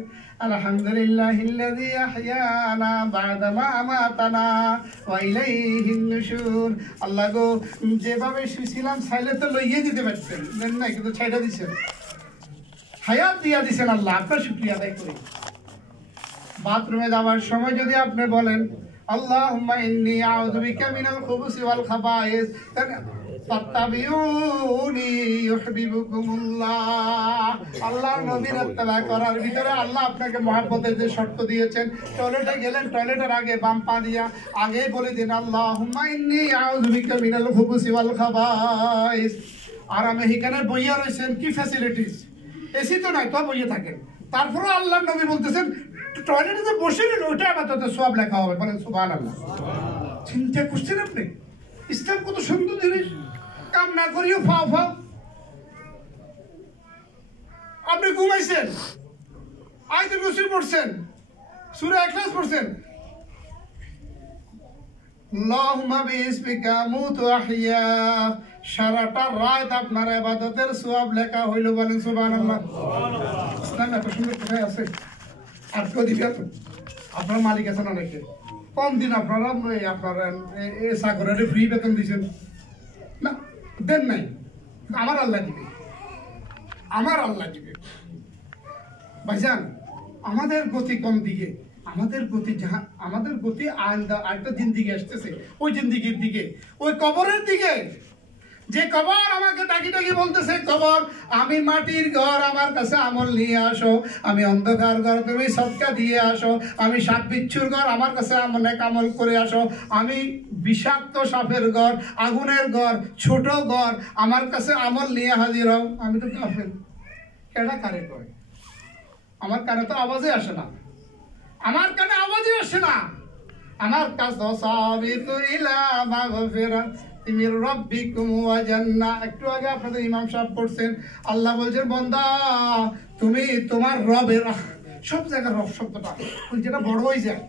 আলহামদুলিল্লাহিল্লাযী আহইয়ানা বাদামা আমাতানা ওয়া ইলাইহিন নুশুর আল্লাহ গো যেভাবে শুছিলাম ছাইলে তো লইয়ে দিতে পারতেন না কিন্তু ছাইড়া দিয়েছেন হায়াত দিয়া দিয়েছেন আল্লাহ আপনার শুকরিয়া আদায় করি বাথরুমে যাওয়ার সময় যদি আপনি বলেন আল্লাহুম্মা ইন্নী আউযু বিকা মিনাল খুবুসি ওয়াল খাবায়েস ফাত্তাবিউনি ইউহিব্বুকুমুল্লাহ আল্লাহর নবীর ইত্তেবা করার ভিতরে আল্লাহ আপনাকে মহব্বতের যে শর্ত দিয়েছেন টয়লেটে গেলেন টয়লেটের আগে বাম পা দিয়া আগে বলে দিন আল্লাহুম্মা ইন্নী আউযু বিকা মিনাল খুবুসি ওয়াল খাবায়েস আর আমি এখানে বইয়া রয়েছেন কি ফ্যাসিলিটিস এসি তো নাই তো বইয়ে থাকেন তারপরে আল্লাহর নবী বলতেছেন টয়লেটে বসে নিন ওইটা আবার সওয়াব লেখা হবে বলেন সুবহানাল্লাহ চিন্তা করছেন আপনি ইসলাম কত সুন্দর জিনিস কাম না করিও ফাও ফাও আপনি ঘুমাইছেন আয়াতুল কুরসি পড়ছেন সূরা ইখলাস পড়ছেন আল্লাহুম্মা বিসমিকা মুতু আহইয়া সারাটা রাত আপনার ইবাদতের সওয়াব লেখা হইল বলেন সুবহানাল্লাহ ইসলাম এত সুন্দর কথা আছে আর কেউ দিবে আপনার মালিক আছেন অনেকে কম দিন আপনারা সাগরের ফ্রি বেতন দিয়েছেন না দেন নাই আমার আল্লাহ দিবে ভাইজান আমাদের গতি কোন দিকে আমাদের গতি আরেকটা জিন্দিগি আসতেছে ওই জিন্দিগির দিকে ওই কবরের দিকে যে কবর আমাকে ডাকি বলতেছে কবর আমি মাটির ঘর আমার কাছে আমল নিয়ে আসো আমি অন্ধকার ঘর তুমি সদকা দিয়ে আসো আমি সাপ বিচ্ছুর ঘর আমার কাছে অনেক আমল করে আসো আমি বিষাক্ত সাপের ঘর আগুনের ঘর ছোট ঘর আমার কাছে আমল নিয়ে হাজির হও আমি তো কাফের কেডা কারে কয় আমার কানে তো আওয়াজই আসে না আমার কাছে সাবিতু ইলা মাগফিরাত মির রাব্বিকুম ওয়া জান্নাহ একটু আগে আপনাদের ইমাম সাহেব পড়ছেন আল্লাহ বলছেন বান্দা তুমি তোমার রবের সব জায়গায় রব শব্দটা যেটা বড় হয়ে যায়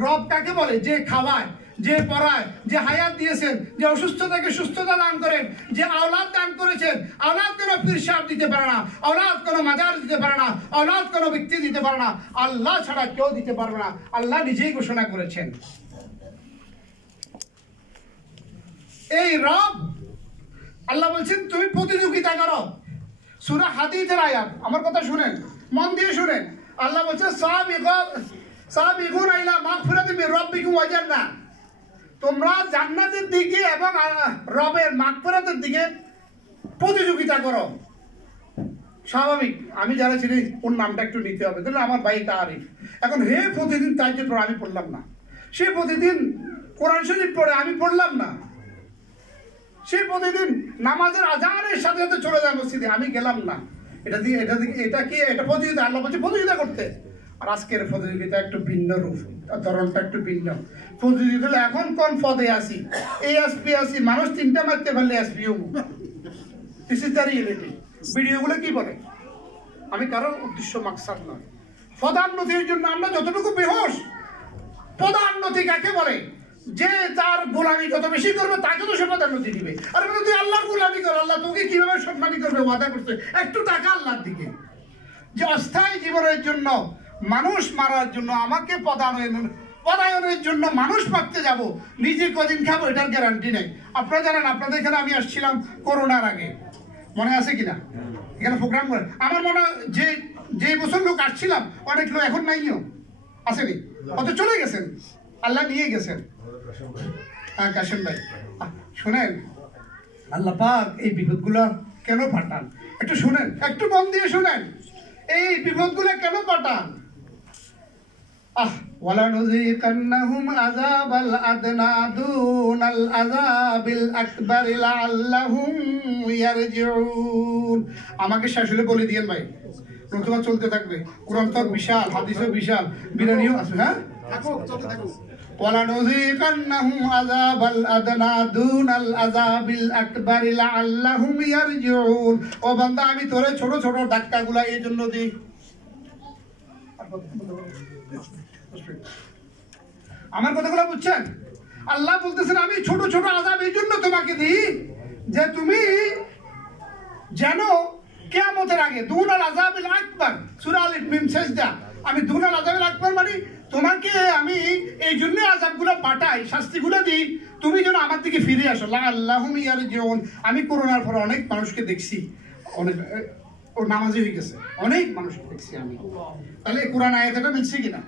রব কাকে বলে যে খাওয়ায় যে পড়ায় যে হায়াত দিয়েছেন যে অসুস্থতাকে সুস্থতা দান করেন যে আওলাদ দান করেছেন আওলাদ কোনো পীর সাহেব দিতে পারে না আওলাদ কোনো মাজার দিতে পারে না আওলাদ কোনো ব্যক্তি দিতে পারে না আল্লাহ ছাড়া কেউ দিতে পারবে না আল্লাহ নিজেই ঘোষণা করেছেন এই রব আল্লাহ বলছেন তুমি প্রতিযোগিতা করো সূরা হাদীদের আয়াত, আমার কথা শুনেন, মন দিয়ে শুনেন। আল্লাহ বলছে সাবিগুনা ইলা মাগফিরাতিন মির রাব্বিকুম ওয়া জান্নাহ, তোমরা জান্নাতের দিকে এবং রবের মাগফিরাতের দিকে প্রতিযোগিতা করো। স্বাভাবিক, আমি যারা ছিলি ওর নামটা একটু নিতে হবে, তাহলে আমার ভাই তারিফ। এখন হে প্রতিদিন তাহাজ্জুদ পড়ে, আমি পড়লাম না। সে প্রতিদিন কোরআন শরীফ পড়ে, আমি পড়লাম না। সে প্রতিদিন নামাজের আজানের সাথে সাথে চলে যায় মসজিদে, আমি গেলাম না। এটা কি এটা প্রতিযোগিতা? আল্লাহ বলছে প্রতিযোগিতা করতে। আর আজকের প্রতিযোগিতা একটু ভিন্ন রূপ, ধরনটা একটু ভিন্ন। প্রতিযোগিতা এখন কোন পদে আসি, এই এসপি আসি, মানুষ 3টা মারতে পারলে এসপি হবো। This is the reality. ভিডিওগুলো কি বলে? আমি কারোর উদ্দেশ্য মাকসাদ নয়। পদান্নতির জন্য আমরা যতটুকু বেহোশ। পদান্নতি কাকে বলে? যে তার গোলামি যত বেশি করবে তাকে তো সে পদান্নতি দিবে। আর তুই আল্লাহর গোলামি কর, আল্লাহ তোকে কিভাবে সম্মানী করবে ওয়াদা করছে। একটু টাকা আল্লাহর দিকে, যে অস্থায়ী জীবনের জন্য মানুষ মারার জন্য আমাকে পদায়নের জন্য মানুষ মারতে যাব, নিজে কদিন খাবো এটার গ্যারান্টি নেই। আপনারা জানেন, আপনাদের এখানে আমি আসছিলাম করোনার আগে, মনে আছে কিনা? এখানে প্রোগ্রাম করে আমার মনে হয় যে বছর লোক আসছিলাম, অনেক লোক এখন নাইও আসেনি, অত চলে গেছেন, আল্লাহ নিয়ে গেছেন। হ্যাঁ কাশেম ভাই শুনেন, আল্লাহ পাক এই বিপদগুলো কেন পাঠান? একটু শুনেন, একটু মন দিয়ে শুনেন, এই বিপদগুলো কেন পাঠান? ওয়ালানুযীকান্নাহুম আযাবাল আদনা দুনাল আযাবিল আকবার লাআল্লাহুম ইয়ারজিউন। আমাকে শেষে বলে দিয়েন ভাই, নতুবা চলতে থাকবে। কোরআন তো বিশাল, হাদিসও বিশাল, বিরানিও আছে। হ্যাঁ, ওয়ালানুযীকান্নাহুম আযাবাল আদনা দুনাল আযাবিল আকবার লাআল্লাহুম ইয়ারজিউন। ও বান্দা, আমি তোরে ছোট ছোট ধাক্কাগুলা এই জন্য দিই। আমার কথাগুলো বুঝছেন? আল্লাহ বলতেছেন আমি ছোট ছোট আযাব এই জন্য তোমাকে দিই যে তুমি যেন কিয়ামতের আগে দুনাল আযাবিল আকবার, সূরা আলিফ মিম সাজদা, আমি দুনাল আযাবিল আকবার মানে তোমাকে আমি এই জন্য আযাবগুলো পাঠাই, শাস্তিগুলো দিই, তুমি যেন আমার দিকে ফিরে আসো। লাআল্লাহুম ইয়ারজিউন। আমি করোনার পর অনেক মানুষকে দেখছি, অনেক ও নামাজি হয়ে গেছে, অনেক মানুষকে দেখছি আমি। তাহলে কোরআন আয়াতটা মিলছে কিনা?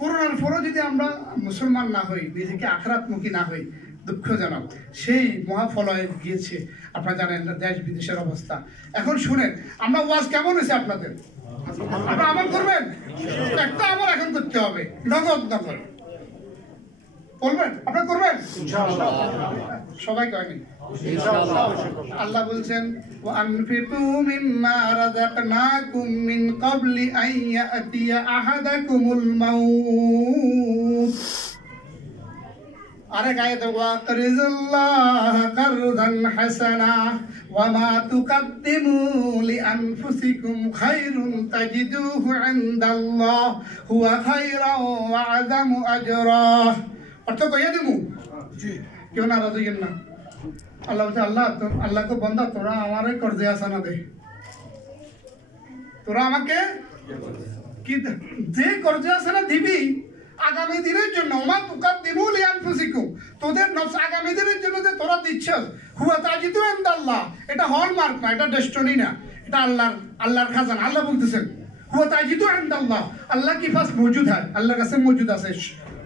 করোনার পরও যদি আমরা মুসলমান না হই, নিজেকে আখিরাতমুখী না হই, দুঃখজনক। সেই মহাফলয়ে গিয়েছে। আপনারা জানেন দেশ বিদেশের অবস্থা। এখন শুনেন, আমরা ওয়াজ কেমন হয়েছে আপনাদের? আপনারা আমল করবেন? একটা আমল এখন করতে হবে, নগদ নগদ বলবেন, আপনারা করবেন সবাই করেনি। আল্লাহ বলছেন ওয়ানফিকু মিম্মা রাযাকনাকুম মিন ক্বাবলি আন ইয়াতিয়া আহাদাকুমুল মাউত। আরেক আয়াতে ওয়াকরিজুল্লাহ কারদান হাসানা ওয়া মা তুকদ্দিমু লিআনফুসিকুম খায়রুন তাজিদুহু ইনদাল্লাহ হুয়া খায়রান ওয়া আযামু আজরা। অর্থ কইয়া দেবো, কেউ নারাজ হইয়েন না। আল্লাহ বলছে, আল্লাহকে বন্দা তোরা আমারে কর্জে আসানা দে, তোরা আমাকে কি যে কর্জে আসানা দিবি আগামী দিনের জন্য, ওমা তুকাদ্দিমু লিআনফুসিকুম, তোদের নফস আগামী দিনের জন্য যে তোরা দিচ্ছস, হুয়া তাজিদু ইনদাল্লাহ, এটা হলমার্ক না, এটা ডেস্টিনি না, এটা আল্লাহর খাজানা। আল্লাহ বলতেছেন হুয়া তাজিদু ইনদাল্লাহ, আল্লাহ কি পাস মজুদ হয়, আল্লাহর কাছে মজুদ আছে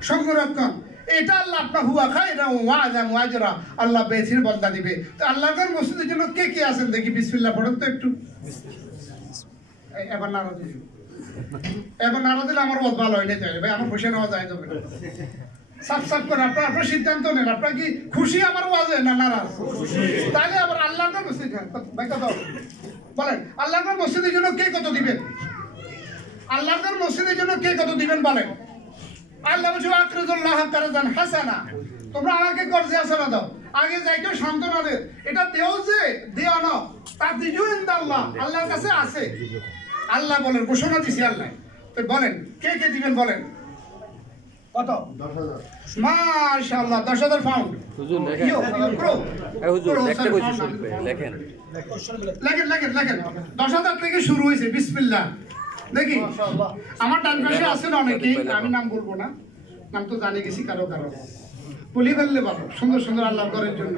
সংরক্ষণ। এটা আল্লাহ আপনার হুয়া খায়রান ওয়া আযামু আজরা, আল্লাহ বেশির বদলা দিবে। তো আল্লাহর মসজিদের জন্য কে কে আছেন দেখি? বিসমিল্লাহ পড়েন তো একটু। এবার নারাজ হইল, এবার নারাজ দিলে আমার বহুত ভালো হয় না, ভাই আমার বসে নেওয়া যায় যাবে না। সাফ সাফ করে আপনার সিদ্ধান্ত নেন, আপনার কি খুশি আমার ওয়াজে না নারাজ? তাহলে আবার আল্লাহর মসজিদ ভাই কথা বলেন, আল্লাহর মসজিদের জন্য কে কত দিবেন? আল্লাহর মসজিদের জন্য কে কত দিবেন বলেন? আল্লাহ বলছে আকরিজুল্লাহ কারদান হাসানা, তোমরা আমাকে কর্জে হাসানা দাও। আগে যাইকে সান্ত্বনা দে, এটা দেও যে দেও না, তা দিজু ইনদাল্লাহ, আল্লাহর কাছে আছে। আল্লাহ বলেন, ঘোষণা দিছি আল্লাহ। তো বলেন কে কে দিবেন বলেন? কত? 10,000। মাশাআল্লাহ, 10,000 পাউন্ড। হুজুর লেখেন, হুজুর একটা কইছি শুনবে, লেখেন লেখেন 10,000 থেকে শুরু হইছে। বিসমিল্লাহ দেখি, আমার ডান পাশে আছেন অনেকেই, আমি নাম বলবো না, নাম তো জানি গেছি কারো কারো। বলি ফেললে ভালো, সুন্দর সুন্দর আল্লাহর ঘরের জন্য,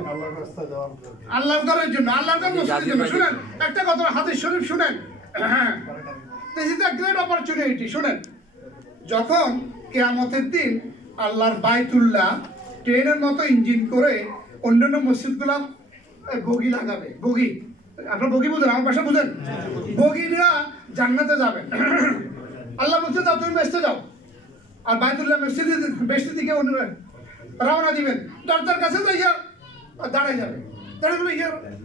আল্লাহর ঘরের জন্য, আল্লাহর ঘর মসজিদের জন্য। শুনেন একটা কথা, হাদিস শরীফ শুনেন, this is a great opportunity. শুনেন, যখন কিয়ামতের দিন আল্লাহর বাইতুল্লাহ ট্রেনের মতো ইঞ্জিন করে অন্যান্য মসজিদগুলা বগি লাগাবে, বগি, আপনার বগি বুঝেন, আমার ভাষা বুঝেন, বগিরা জান্নাতে যাবেন। আল্লাহ বলছে যাও তুমি বেসতে যাও, আর বাইতুল্লাহ মসজিদে বেসতে দিকে রওনা দিবেন, দরজার কাছে যাইয়া দাঁড়াই যাবে, দাঁড়াই বলে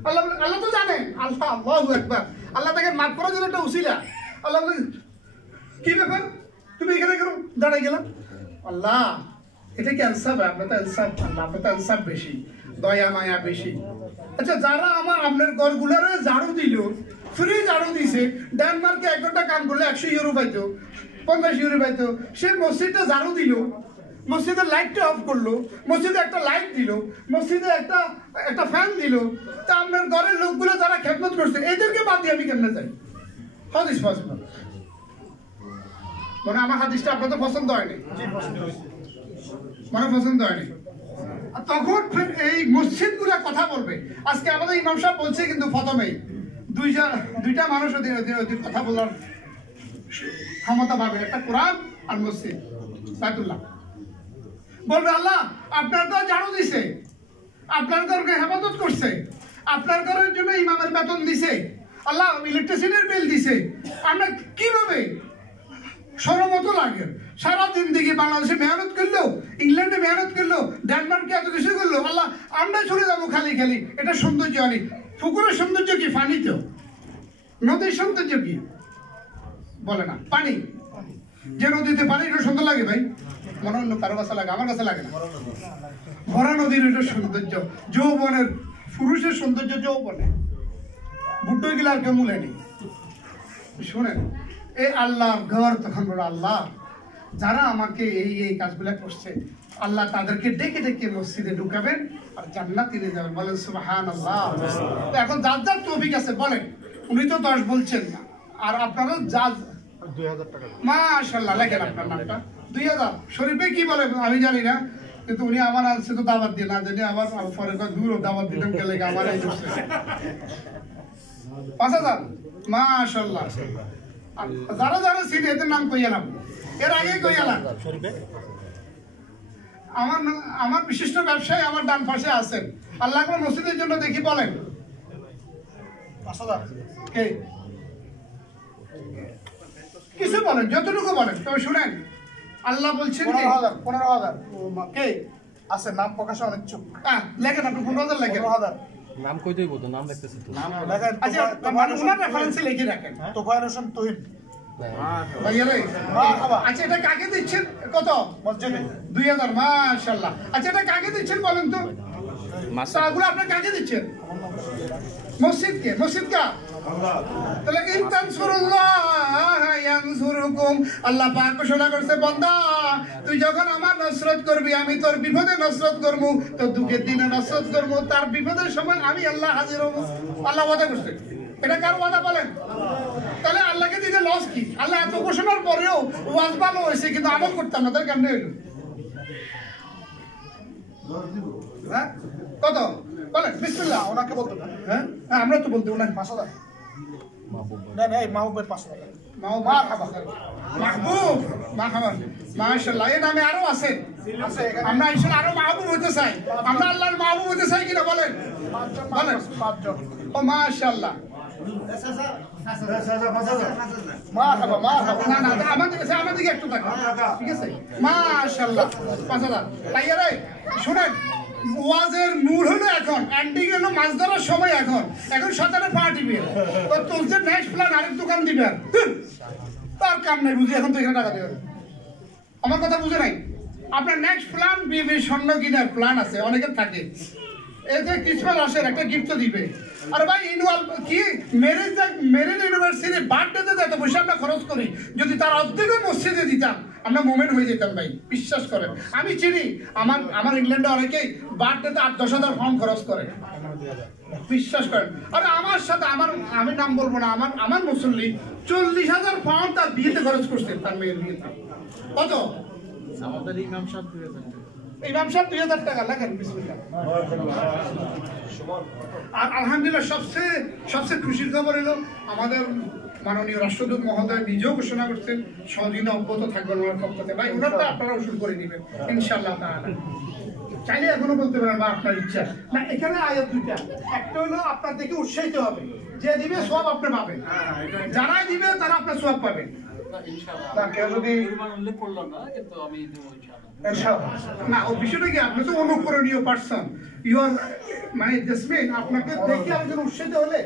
আল্লাহ, আল্লাহ তো জানেন, আল্লাহ আল্লাহু আকবার, আল্লাহ তাকে মাফ করার জন্য একটা উসিলা। আল্লাহ বলে কি ব্যাপার তুমি এখানে কেন দাঁড়াই গেলাম? আল্লাহ এটা কি ইনসাফ? আপনার তো ইনসাফ, আল্লাহ আপনার তো ইনসাফ বেশি, দয়া মায়া বেশি। আচ্ছা, যারা আপনার ঘরগুলারে ঝাড়ু দিল, ফ্রি ঝাড়ু দিছে, ডেনমার্কে 1 ঘন্টা কাম করলে 100 ইউরো পাইতো, 50 ইউরো পাইতো, সে মসজিদটা ঝাড়ু দিল, মসজিদের লাইটটা অফ করলো, মসজিদে একটা লাইট দিল, মসজিদে একটা ফ্যান দিল, তা আপনার ঘরের লোকগুলো যারা খেদমত করছে এদেরকে বাদ দিয়ে আমি কেমনে যাই? How this possible? মানে আমার হাদিসটা আপনাদের পছন্দ হয়নি, মানে পছন্দ হয়নি। তখন ফের এই মসজিদগুলা কথা বলবে। আজকে আমাদের ইমাম সাহেব বলছে কিন্তু প্রথমেই দুইটা মানুষ ওদের কথা বলার ক্ষমতা পাবে, একটা কোরআন আর মসজিদ বাইতুল্লাহ। বলবে আল্লাহ আপনার ঘর ঝাড়ু দিছে, আপনার ঘরকে হেফাজত করছে, আপনার ঘরের জন্য ইমামের বেতন দিছে, আল্লাহ ইলেকট্রিসিটির বিল দিছে, আমরা কিভাবে সরমতো লাগে সারা জিন্দেগি বাংলাদেশে মেহনত করলো, ইংল্যান্ডে মেহনত করলো, ডেনমার্কে এত কিছু করলো, আল্লাহ আমরা চলে যাবো খালি খালি? এটা সৌন্দর্য আনি? পুকুরের সৌন্দর্য কি পানি? তো নদীর সৌন্দর্য কি বলে না? পানি, যে নদীতে পানি এটা সুন্দর লাগে ভাই, মনে অন্য কারো কাছে লাগে, আমার কাছে লাগে না। ভরা নদীর এটা সৌন্দর্য, যৌবনের পুরুষের সৌন্দর্য যৌবনে, বুড্ডো গিলা আর কেউ মূলে নেই। শোনেন, এই আল্লাহর ঘর, তখন বলো আল্লাহ যারা আমাকে এই কাজগুলা করছে, আল্লাহ তাদেরকে ডেকে ডেকে মসজিদে ঢুকাবেন আর জান্নাতে নিয়ে যাবেন। বলেন সুবহানাল্লাহ। এখন যার যার তৌফিক আছে বলেন, উনি তো 10 বলছেন না, আর আপনারা যা 2000 টাকা মাশাআল্লাহ লেখেন আপনার নামটা 2000 শরীফে কি বলে আমি জানি না, কিন্তু উনি আমার আনছে তো দাওয়াত দিয়ে না জানি, আবার পরে দূর দাওয়াত দিতাম গেলে আমার এই 5000 মাশাআল্লাহ। যারা যারা সিন এদের নাম কইয়ালাম, এর আগে কইয়ালাম। আমার বিশিষ্ট ব্যবসায়ী আমার ডান পাশে আছেন, আল্লাহ মসজিদের জন্য দেখি বলেন 5000 কে কিছু বলেন, যতটুকু বলেন। তবে শুনেন, আল্লাহ বলছেন 15,000 কে আছে, নাম প্রকাশে অনিচ্ছুক। লেখেন আপনি 15,000 লেখেন। 15,000 নাম কই দেব তো? নাম লিখতেছি তো। নাম লেখেন। আচ্ছা, মানে ওনার রেফারেন্সে লিখে রাখেন, তোফায়েল হোসেন তুহিন। ভাইয়া রে, আচ্ছা এটা কাকে দিচ্ছেন? কত? মসজিদে 2000 মাশাআল্লাহ। আচ্ছা এটা কাকে দিচ্ছেন বলেন তো? টাকাগুলো আপনি কাকে দিচ্ছেন? মসজিদকে। মসজিদ কা? তাহলে ইন তানসুরুল্লাহ ইয়ানসুরুকুম, আল্লাহ পাক ঘোষণা করছে বান্দা তুই যখন আমার নসরত করবি, আমি তোর বিপদে নসরত করব, তোর দুঃখের দিনে নসরত করব, তার বিপদের সময় আমি আল্লাহ হাজির হব। আল্লাহ ওয়াদা করছে। এটা কার ওয়াদা বলেন? তাহলে আল্লাহকে দিতে লস কি? আল্লাহ এত ঘোষণার পরেও ওয়াজ ভালো হয়েছে কিন্তু আমল করতাম না, তার কেমনে হইল? হ্যাঁ কত বলেন? বিসমিল্লাহ। ওনাকে বলতো না। হ্যাঁ আমরা তো বলতে ওনাকে 5,000 না না, এই মাহবুবের 5,000 মাহবুব মাশাআল্লাহ। এই নামে আরো আছে, আমরা ইনশাআল্লাহ আরো মাহবুব হতে চাই, আমরা আল্লাহর মাহবুব হতে চাই কিনা বলেন? বলেন 5 জন। ও মাশাআল্লাহ। না না আমার দিকে একটু থাকবে, ঠিক আছে? মাশাআল্লাহ 5,000। ভাইয়া রে শুনেন, ওয়াজের মূল হলো এখন এন্ডিং হলো মাছ ধরার সময়। এখন সাঁতারে পা দিবে, তোর যে নেক্সট প্ল্যান আরেক দোকান দিবে, তার কাম নাই বুঝি। এখন তো এখানে টাকা দেবে, আমার কথা বুঝে নাই? আপনার নেক্সট প্ল্যান বিবি স্বর্ণ কিনার প্ল্যান আছে, অনেকের থাকে। এই যে ক্রিসমাস আসের একটা গিফট দিবে। আরে ভাই ইনওয়াল কি মেরিজ ইউনিভার্সিটি বার্থডেতে এত পয়সা আমরা খরচ করি, যদি তার অর্ধেকও মসজিদে দিতাম আমরা মোমেন্ট হয়ে যেতাম ভাই, বিশ্বাস করেন। আমি চিনি আমার ইংল্যান্ডে অনেকেই বার্থডেতে 8-10,000 পাউন্ড খরচ করে, বিশ্বাস করেন। আরে আমার সাথে আমি নাম বলবো না, আমার মুসল্লি 40,000 পাউন্ড তার বিয়েতে খরচ করছে, তার মেয়ের বিয়েতে। কত? আমাদের ইমাম সাহেব ইমাম সাহেব 2000 টাকা লেখেন বিসমিল্লাহ। আর আলহামদুলিল্লাহ সবচেয়ে খুশির খবর হলো আমাদের মাননীয় রাষ্ট্রদূত মহোদয় নিজেও ঘোষণা করছেন সহযোগিতা অব্যাহত থাকবেন ওনার পক্ষ থেকে। ভাই ওনারটা আপনারা উসুল করে নেবেন ইনশাআল্লাহ তাআলা। চাইলে এখনো বলতে পারেন বা আপনার ইচ্ছা না। এখানে আয়াত দুইটা, একটা হলো আপনার দেখে উৎসাহিত হবে, যে দিবে সওয়াব আপনি পাবেন, যারাই দিবে তারা আপনার সওয়াব পাবেন। না কেউ যদি উল্লেখ করলাম না, কিন্তু আমি না, ও বিষয়টা কি আপনি তো অনুকরণীয় পার্সন, ইউ আর মানে জেসমিন, আপনাকে দেখে আরেকজন উৎসাহিত হলে